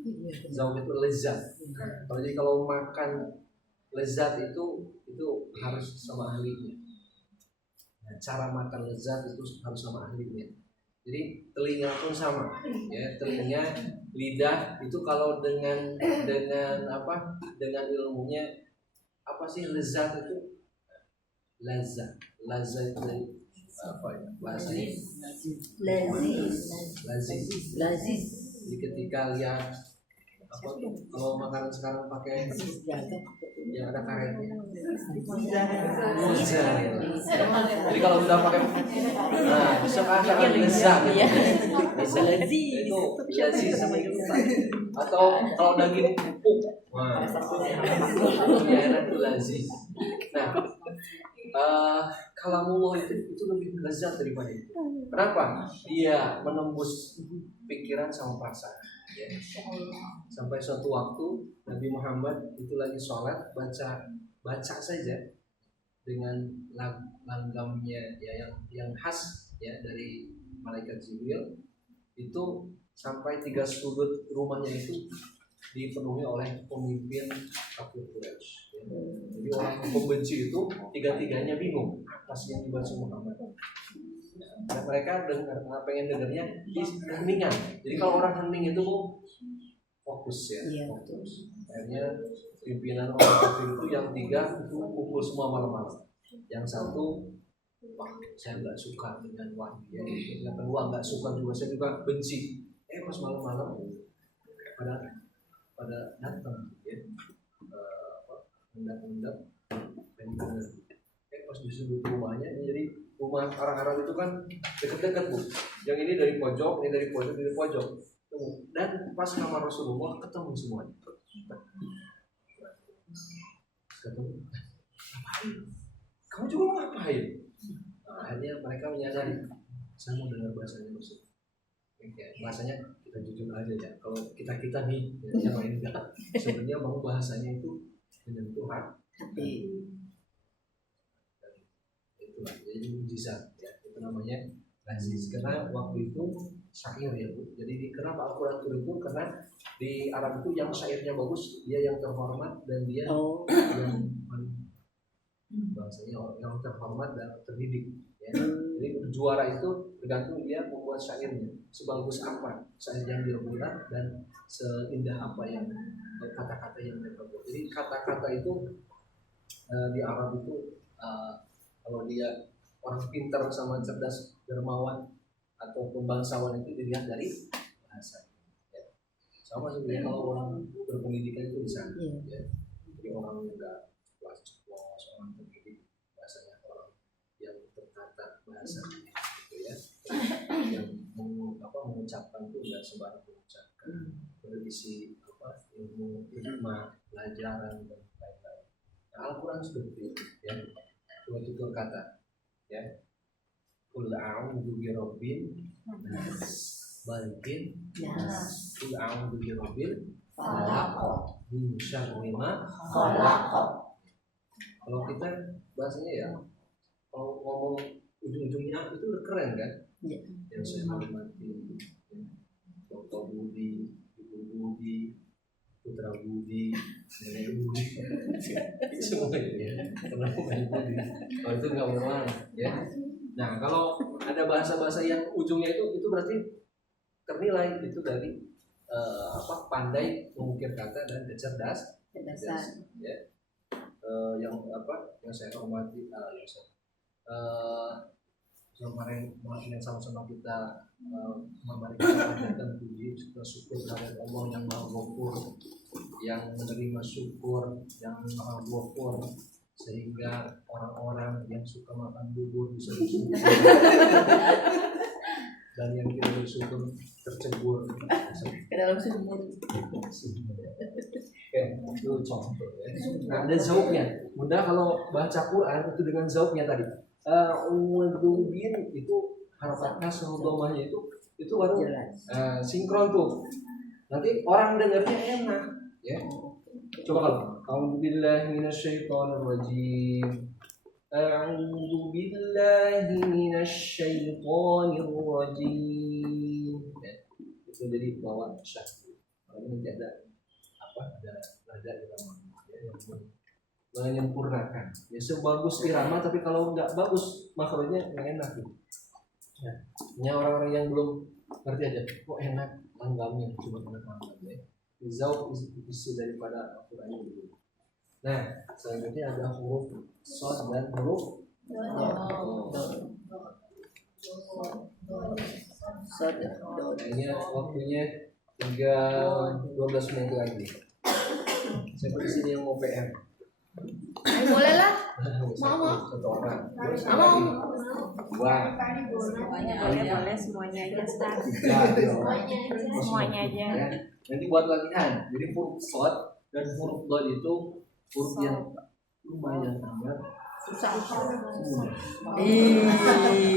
Zauk itu lezat. Jadi kalau makan lezat itu harus sama ahlinya. Nah, cara makan lezat itu harus sama ahlinya. Jadi telinga pun sama, ya telinga, lidah itu kalau dengan ilmunya apa sih lezat itu? Lazat itu dari apa ya bahasanya? Lazis. Jadi ketika lihat apa kalau makanan sekarang pakai yang ada karetnya muzah. Jadi kalau sudah pakai bisa makan lezat itu lazis atau kalau daging empuk ya enak itu lazis. Nah kalamullah itu lebih lezat daripada itu. Kenapa? Dia menembus pikiran sama perasaan. Ya. Sampai suatu waktu Nabi Muhammad itu lagi sholat baca saja dengan langgamnya ya yang khas ya dari malaikat Jibril itu sampai 3 sudut rumahnya itu dipenuhi oleh pemimpin kafir Quraisy. Ya. Jadi orang pembenci itu 3-tiganya bingung apa sih yang dibaca Muhammad. Dan mereka pengen dengarnya di heningan. Jadi kalau orang hening itu fokus ya, fokus. Akhirnya pimpinan orang kafir itu yang 3 itu kumpul semua malam-malam. Yang 1 wah saya nggak suka dengan wahyu ya. Yang kedua nggak suka juga, saya juga benci. Pas malam-malam pada datang ya, hendak dan pas di sudut rumahnya, jadi rumah orang-orang itu kan dekat-dekat Bu. Yang ini dari pojok, ini dari pojok, dari pojok. Dan pas kamar Rasulullah ketemu semuanya. Ketemu, ngapain? Kamu juga mau ngapain? Nah, akhirnya mereka menyadari, saya mau dengar bahasanya Rasul. Bahasanya kita jujur aja ya. Kalau kita nih, yang lain enggak. Sebenarnya mau bahasanya itu menyentuh hati. Itulah, jadi mujizat ya. Itu namanya aziz. Karena waktu itu syair ya Bu. Jadi kenapa Al-Quran turun itu? Karena di Arab itu yang syairnya bagus, dia yang terhormat dan dia yang bahasanya yang terhormat dan terdidik. Ya. Jadi juara itu tergantung dia membuat syairnya sebagus apa syair yang dia buat dan seindah apa yang kata-kata yang mereka buat. Jadi kata-kata itu di Arab itu kalau dia orang pintar sama cerdas, dermawan ataupun bangsawan itu dilihat dari bahasa. Ya. Sama sebenarnya kalau orang berpendidikan itu bisa. Ya. Jadi orang yang enggak kelas orang terdidik bahasanya orang yang tertata bahasa gitu ya. Yang mengucapkan itu enggak sembarang mengucapkan, berisi ilmu, hikmah, pelajaran dan lain-lain. Nah, Al-Quran seperti itu ya. Tutur kata ya. Qul a'udzu birabbin nas, malikin nas, qul a'udzu birabbil falaq, min syarri ma khalaq. Kalau kita bahasanya ya, kalau ngomong ujung-ujungnya itu udah keren kan? Yang saya hormati Dr. Budi, Ibu Budi, Putra Budi, Nenek Budi, semua ya. Kenapa banyak Budi? Kalau itu nggak normal ya. Nah kalau ada bahasa-bahasa yang ujungnya itu berarti ternilai itu dari pandai mengukir kata dan kecerdasan. Ya. Yang saya hormati, kemarin yang sama-sama kita memberikan puji serta syukur kepada Allah yang Maha Ghafur, yang menerima syukur, yang Maha Ghafur, sehingga orang-orang yang suka makan bubur bisa bersyukur dan yang tidak bersyukur tercebur ke dalam sumur. Oke, itu contoh ya. Nah, ada zauknya. Bunda kalau baca Quran itu dengan zauknya tadi. Udubin itu harakat kasr domahnya itu baru sinkron tuh. Nanti orang dengarnya enak ya. Coba kalau a'udzu billahi minasyaitonir rajim. A'udzu billahi minasyaitonir rajim. Ya. Itu jadi bawa syahdu. Kalau ini ada nada irama ya, yang menyempurnakan. Ya sebagus irama tapi kalau nggak bagus makronya nggak enak gitu. Ya. Ini orang-orang yang belum ngerti aja. Kok enak langgamnya cuma enak langgam ya. Zauk isi daripada Al-Quran ini. Nah, selanjutnya ada huruf shad dan huruf shad. Ini waktunya 12 menit lagi. Siapa di sini yang mau PM? Boleh lah. Mau. Satu orang. Mau. Wah. Boleh semuanya aja Ustaz. Semuanya aja. Ya. Nanti buat latihan. Jadi huruf shad dan huruf dal itu huruf yang lumayan amat Susah.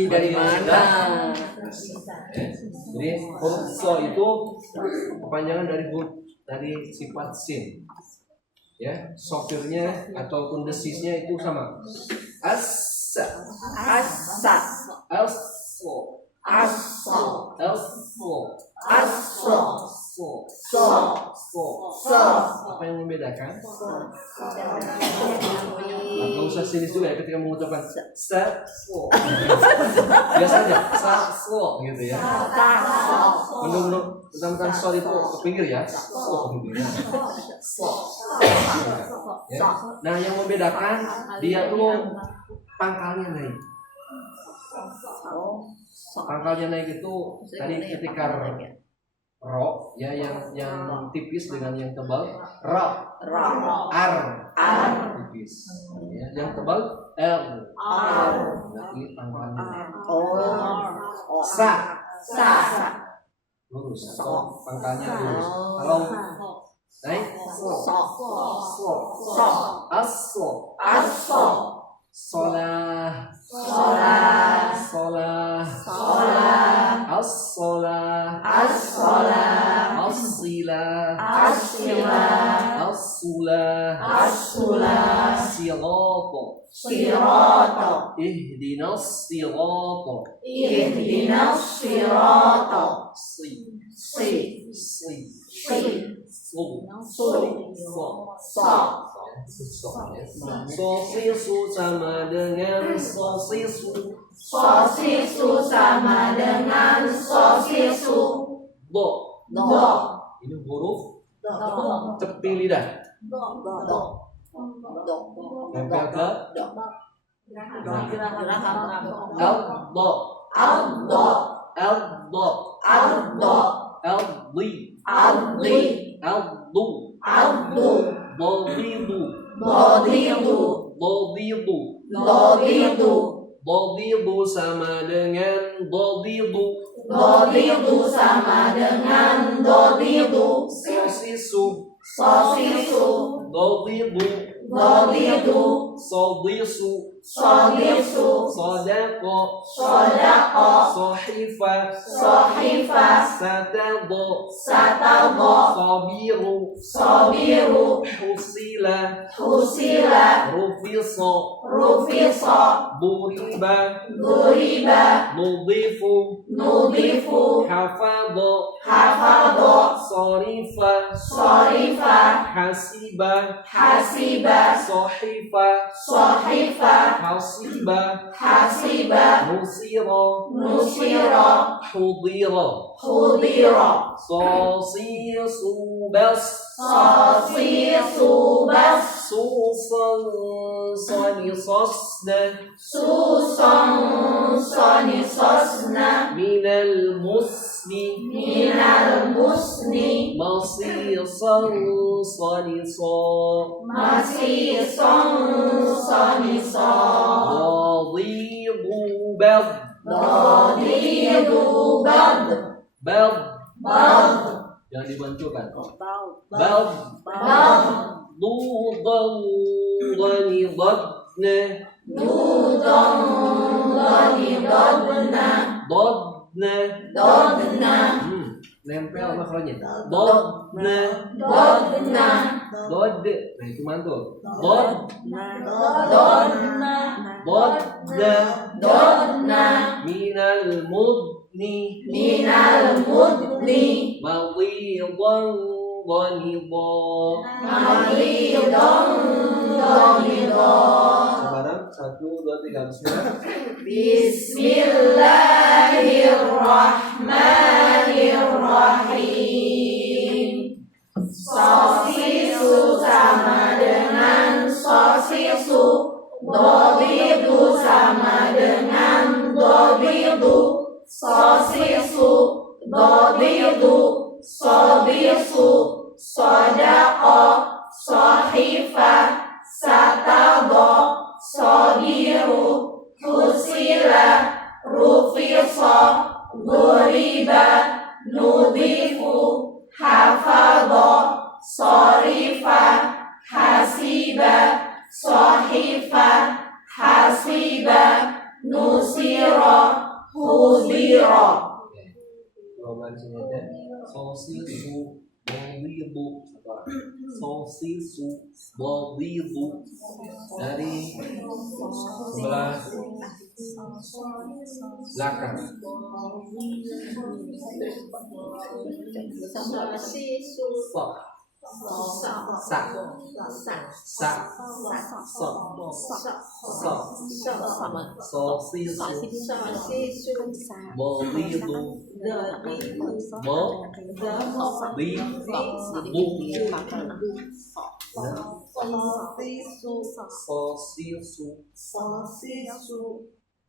Dari mana? Jadi huruf so itu kepanjangan dari sifat sin. Ya, sopirnya ataupun desisnya itu sama. Asa, Asa. aso, Aso. elso, Aso. so, So. so. Apa yang membedakan? Atau usah sinis juga ya ketika mengucapkan sa, so. Biasanya sa, so gitu ya. Menurut tentang so itu ke pinggir ya. So gitu ya. Ya. Nah yang membedakan dia tuh pangkalnya naik. Pangkalnya naik itu tadi ketika ro ya yang tipis dengan yang tebal ro ar tipis ya, yang tebal berarti pangkalnya sa lurus atau pangkalnya lurus. Kalau naik solah as-solah sirata ihdinas sirata sosisu sama dengan sosisu do ini huruf tepi lidah nempel ke Dodidu sama dengan dodidu sosisu dodidu sodisu sodako sohifa satabo sobiru husila rufiso buriba nudifu hafado sorifa hasiba sohifa hasiba nusira hudira sosisu bas susan soni sosna minal musni masisan soni so dodidu bad yang dibantukan bad dudan dodna nempel makronya dodna nah itu mantul dodna minal mudni mawidhan sekarang 1, 2, 3 Bismillahirrahmanirrahim. Sosisu sama dengan sosisu, dodidu sama dengan dodidu, sosisu dodidu sobisu sodako sohifa satabo sobiru husila rufiso guriba nudifu hafado sorifa hasiba sohifa hasiba nusiro hudiro. Sosisu bodidu dari sebelah belakang.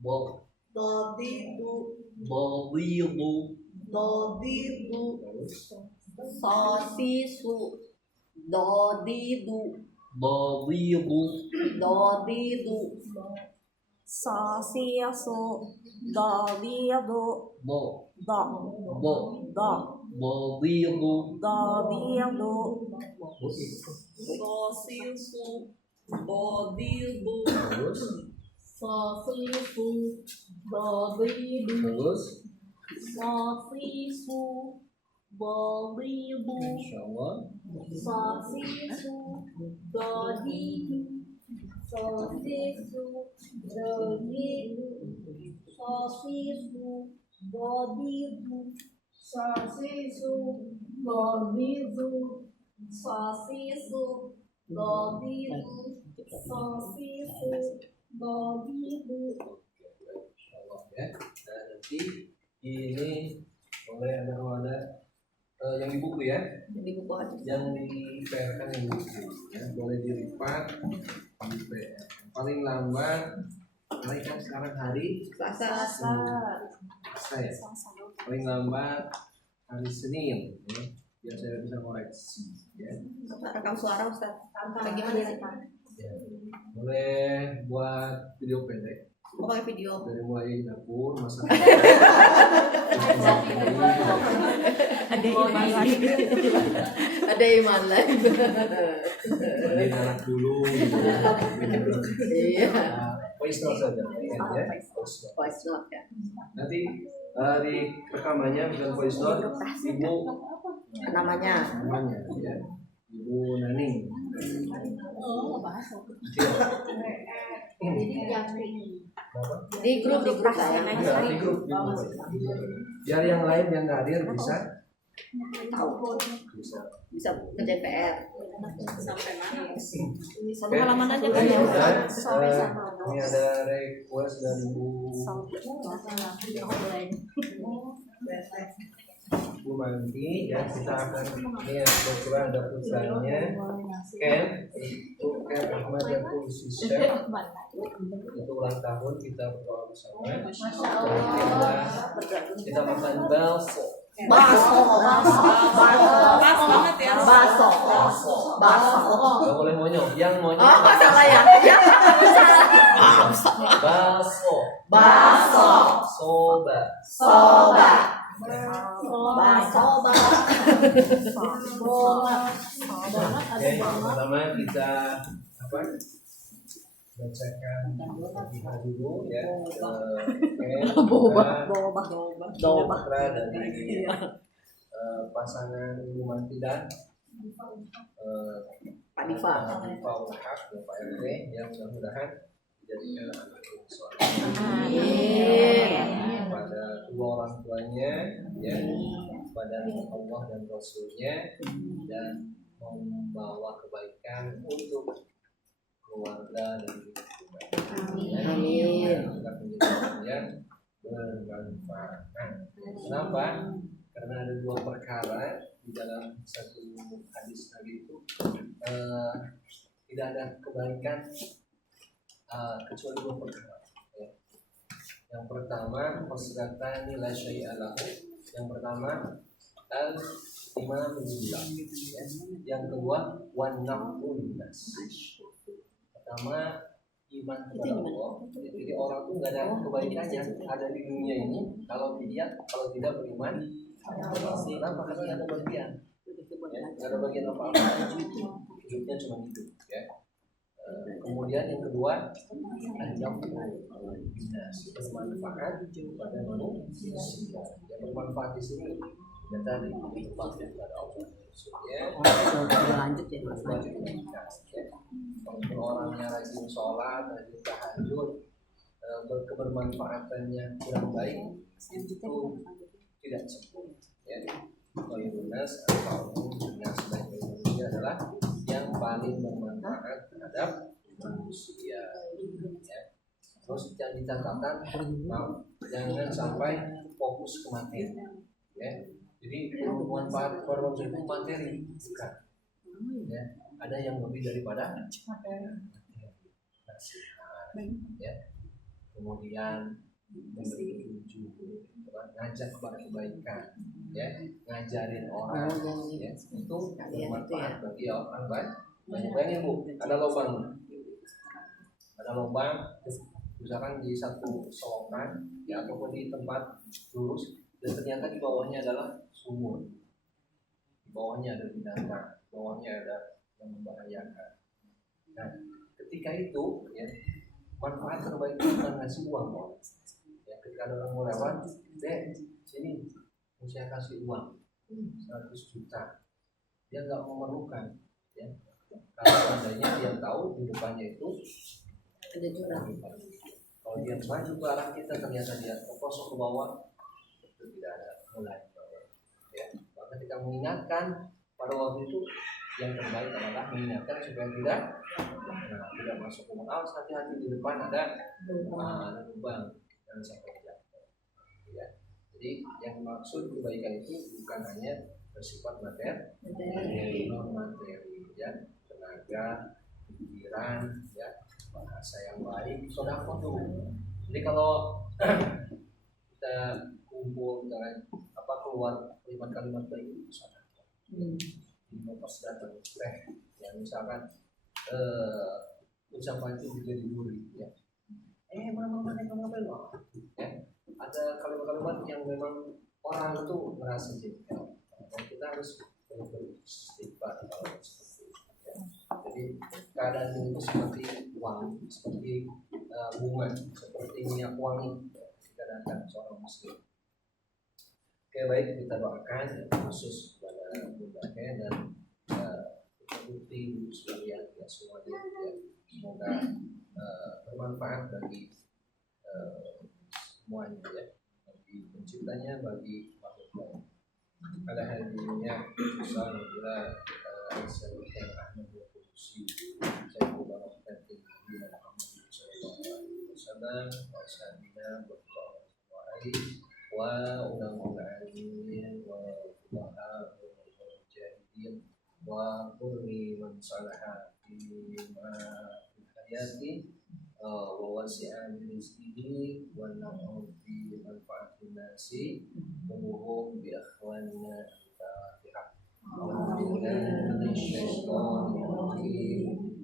Bo, Dodidu. bodidu. Dodidu. Sosisu. Dodidu. Bodidu. Dodidu. Sosiasu. Dodidu. Bo, Do. bo, Do. bodidu. Dodidu. Sosisu. Dodidu. Terus, Sosisu. Dodidu. terus. Sosisu. Dodidu. Insyaallah. Sosisu. Dodidu. Sosisu. Dodidu. Sosisu. Dodidu. Sosisu, Dodidu, Sosisu. Dodidu. Sosisu. Dodidu. Insyaallah ya. Nah, nanti ini boleh ada yang di buku ya, Di buku hadis. yang di PR kan yang di buku ya, boleh dilipat di PR. Paling lambat, mulai kan sekarang hari Selasa. Selasa ya. Paling lambat hari Senin ya, biar saya bisa koreksi ya. Rekam suara Ustaz. Bagaimana sih? Ya. Boleh buat video pendek Mau pakai video. dari mulai dapur masak. Ada iman lagi. Ada iman lagi. Mandi anak dulu gitu. Iya. Voice note saja ya. Voice note. Voice note ya. Nanti di rekamannya bukan voice note, ibu Namanya. namanya ya, ibu Naning. Apa? Di grup saya. Enggak, di grup. Biar yang lain yang nggak hadir bisa Tahu. bisa. Bisa kerja PR. Satu halaman aja kan ya. Ini ada request dari Bu Manti ya, kita akan ini ya, kebetulan ada putranya Ken itu Ken Ahmad dan System itu ulang tahun, kita berdoa bersama. Kita makan bakso. Baso. Pas banget ya. Baso. Baso. Gak boleh monyong, yang monyong. Oh, kok salah ya? Ya, salah. Baso. Baso. Soba. Soba. Baso. Oke, pertama kita apa? Bacakan Fatihah dulu ya. Boba. Putra dari pasangan Ibu Manti dan Pak Diva. Pak Ulhak dan Pak RT yang mudah-mudahan dijadikan anak yang soleh. Amin. Pada kedua orang tuanya ya, pada Allah dan Rasulnya, dan membawa kebaikan untuk keluarga dan lingkungan. Amin. Agar menjadi yang bermanfaat. Kenapa? Karena ada dua perkara di dalam satu hadis tadi itu, tidak ada kebaikan kecuali dua perkara. Ya. Yang pertama, fasdatani la syai'a lahu. Yang pertama, al iman billah. Ya. Yang kedua, wan naf'un nas. Pertama, iman kepada Allah. Jadi orang tuh nggak ada kebaikan yang ada di dunia ini kalau tidak beriman. Kenapa? Karena nggak ada bagian. Ya, nggak ada bagian apa-apa. Hidupnya cuma hidup. Ya. Kemudian yang kedua, bermanfaat kepada manusia. Yang bermanfaat di sini ya tadi bermanfaat kepada Allah. Lanjut ya. Walaupun orangnya rajin sholat, rajin tahajud, berkebermanfaatannya kurang baik, itu tidak sempurna. Ya, Yunas atau Yunas sebagai manusia adalah yang paling bermanfaat terhadap manusia. Ya. Terus yang dicatatkan, jangan sampai fokus ke materi. Ya. Jadi bermanfaat kepada manusia itu materi bukan. Ya. Ada yang lebih daripada materi. Ya. kemudian memberi petunjuk, ngajak kepada kebaikan, ya, ngajarin orang, ya, itu bermanfaat bagi orang banyak. Bayangin Bu, ada lubang, misalkan di satu selokan, ya, ataupun di tempat lurus, dan ternyata di bawahnya adalah sumur, di bawahnya ada binatang, di bawahnya ada yang membahayakan. Nah, ketika itu, ya, manfaat terbaik bukan ngasih uang, ya, ketika ada orang mau lewat, sini, saya kasih uang 100 juta, dia nggak memerlukan, ya, kalau seandainya dia tahu di depannya itu ada jurang. Kalau dia maju ke arah kita ternyata dia terposok ke bawah, itu tidak ada mulai, ya. Maka kita mengingatkan pada waktu itu yang terbaik adalah mengingatkan supaya tidak masuk ke rumah. Hati-hati di depan ada lubang dan sampai jatuh, ya. Jadi yang maksud kebaikan itu bukan hanya bersifat materi, ya, tenaga, pikiran, ya, bahasa yang baik, sedekah dulu. Jadi kalau kita kumpul dengan keluar kalimat-kalimat baik itu sedekah. Ini pas datang, ya, misalkan ucapan itu juga diburi, ya. Mana ya. Ada kalimat-kalimat yang memang orang itu merasa jengkel. Dan kita harus beristighfar kalau seperti itu, ya. Jadi keadaan itu seperti uang, seperti bunga, seperti minyak wangi, ya, kita datang seorang muslim. Oke, baik, kita doakan khusus kepada Bunda dan bukti sekalian, ya, semuanya, ya, semoga bermanfaat bagi semuanya, ya, bagi penciptanya, bagi makhluk lain. Pada hari ini susah bila saya Ahmad Al-Qudusi, saya berdoa kepada Nabi Muhammad sallallahu alaihi wasallam, wasallamina wa ulama-ulama wa fuqaha wa mujahidin wa kulli man salaha fi hayati wa wasi'a min rizqihi wa nafa'u bi manfa'atin nasi wa hum bi akhwanina al-Fatihah.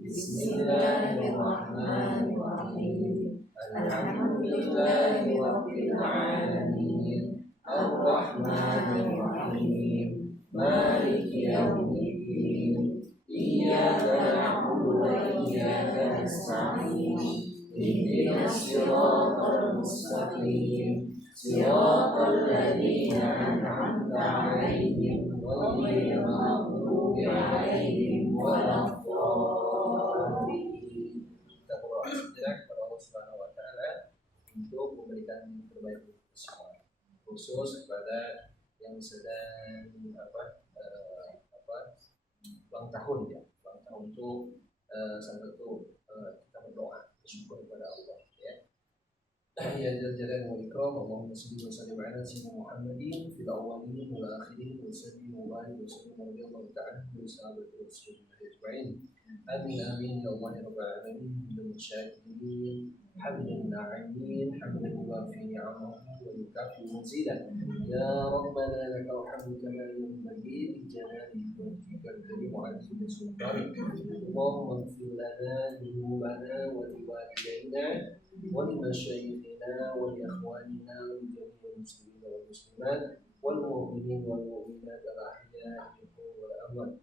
Bismillahirrahmanirrahim. Alhamdulillahi rabbil alamin. Ar-Rahmanir-Rahim. Maliki yaumiddin. Iyyaka na'budu wa iyyaka nasta'in. Ihdinas siratal mustaqim. Siratal ladzina an'amta 'alaihim ghairil maghdubi 'alaihim waladdallin. Kita berdoa sejenak kepada Allah Subhanahu wa taala untuk memberikan yang terbaik untuk semua, khusus kepada yang sedang ulang tahun, ya. Ulang tahun itu salah satu kita berdoa bersyukur kepada Allah, ya. Ya jalan wal ikram, Allahumma shalli wa sallim ala sayyidina Muhammadin fil awwalin wal akhirin wa sallim wa barik wa sallim radhiyallahu ta'ala an sahabati Rasulillah ajma'in. Amin amin ya Allah ya rabbal alamin. Bil syakirin hamdan na'imin hamdan yuwafi ni'amahu wa yukafi mazidah. Ya rabbana lakal hamdu kama yanbaghi li jalali wajhikal karim wa 'azimi sultanik. Allahumma ighfir lana dhunubana wa liwalidayna ولمشايخنا ولإخواننا ولجميع المسلمين والمسلمات والمؤمنين والمؤمنات الأحياء منهم والأموات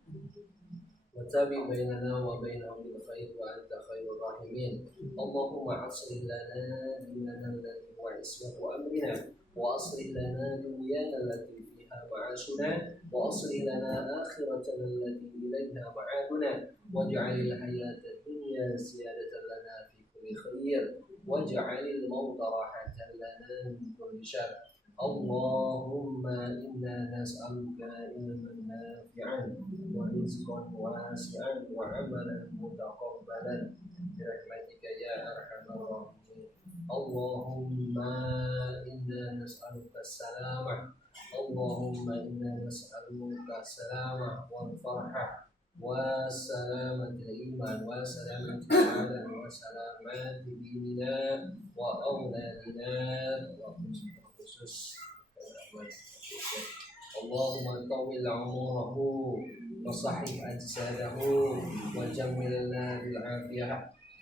وتابع بيننا وبينهم بالخير وأنت خير الراحمين. اللهم أصلح لنا ديننا الذي هو عصمة أمرنا وأصلح لنا دنيانا التي فيها معاشنا وأصلح لنا آخرتنا التي إليها معادنا واجعل الحياة الدنيا زيادة لنا في كل خير واجعل الموت راحة لنا من كل شر. اللهم إنا نسألك علما نافعا ورزقا واسعا وعملا متقبلا برحمتك يا أرحم الراحمين. اللهم إنا نسألك السلامة. اللهم إنا نسألك السلامة والفرحة وسلامة الإيمان وسلامة العالم وسلامة ديننا وأولادنا وخصوص اللهم طول عمره وصحح أجساده وجملنا بالعافية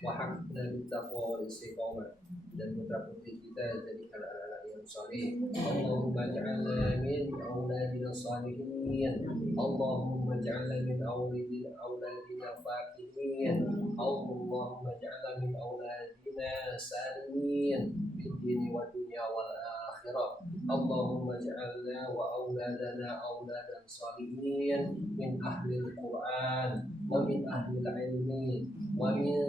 وحقنا بالتقوى والاستقامة dan putra putri kita jadikan anak-anak yang saleh. Allahumma ij'alna min auladina salihin. Allahumma ij'alna min auladina faqihin. Allahumma ij'alna min auladina salimin fid dini wad dunya wal akhirah. Allahumma ij'alna wa auladana auladan salihin min ahlil Qur'an wa min ahlil ilmi wa min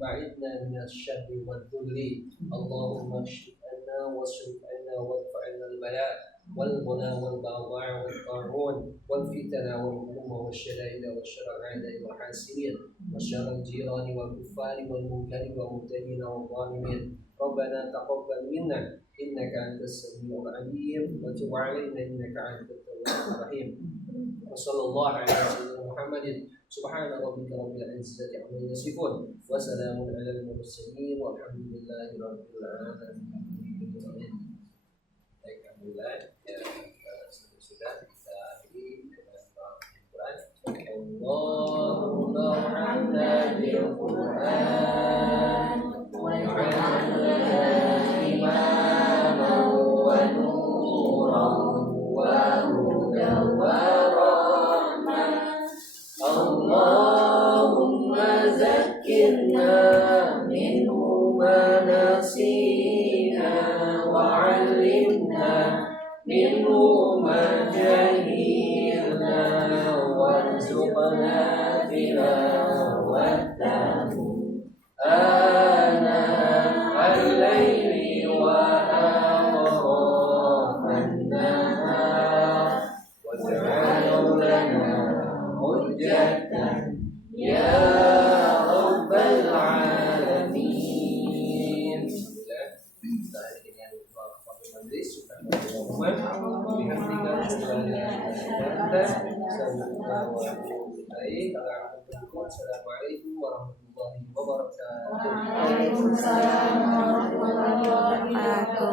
ba'idna min asy-syarri wad dhulli. Allahumma kshif anna wasrif anna wadfa' anna al-bala' wal bala wal baghdha' wal qarun wal fitana wal humma wasyada'ida wasyara'ida wal hasidin wasyarrul jirani wal kuffari wal munkari wal mubtadina wal zalimin. Rabbana taqabbal minna innaka antas samiul alim wa tub 'alaina innaka antat tawwabur rahim. Wassallallahu ala sayyidina Muhammadin subhana rabbika rabbil izzati amma yasifun wa salamun alal mursalin walhamdulillahi rabbil alamin. Baik, alhamdulillah ya, sudah kita akhiri dengan Al-Quran. Allahumma anna bil Quran wa ja'alna imaman wa nuran wa hudan wa Allahumma zakkirna minhu ma nasina wa 'allimna minhu ma jahilna warzuqna tilawatahu ana al-laili wa atrafan nahar waj'al lana hujjatan ya rabbal alamin. Alhamdulillah kita hari ini ada waktu majlis sudah berjumpa dengan tiga Assalamualaikum warahmatullahi wabarakatuh. Waalaikumsalam warahmatullahi wabarakatuh.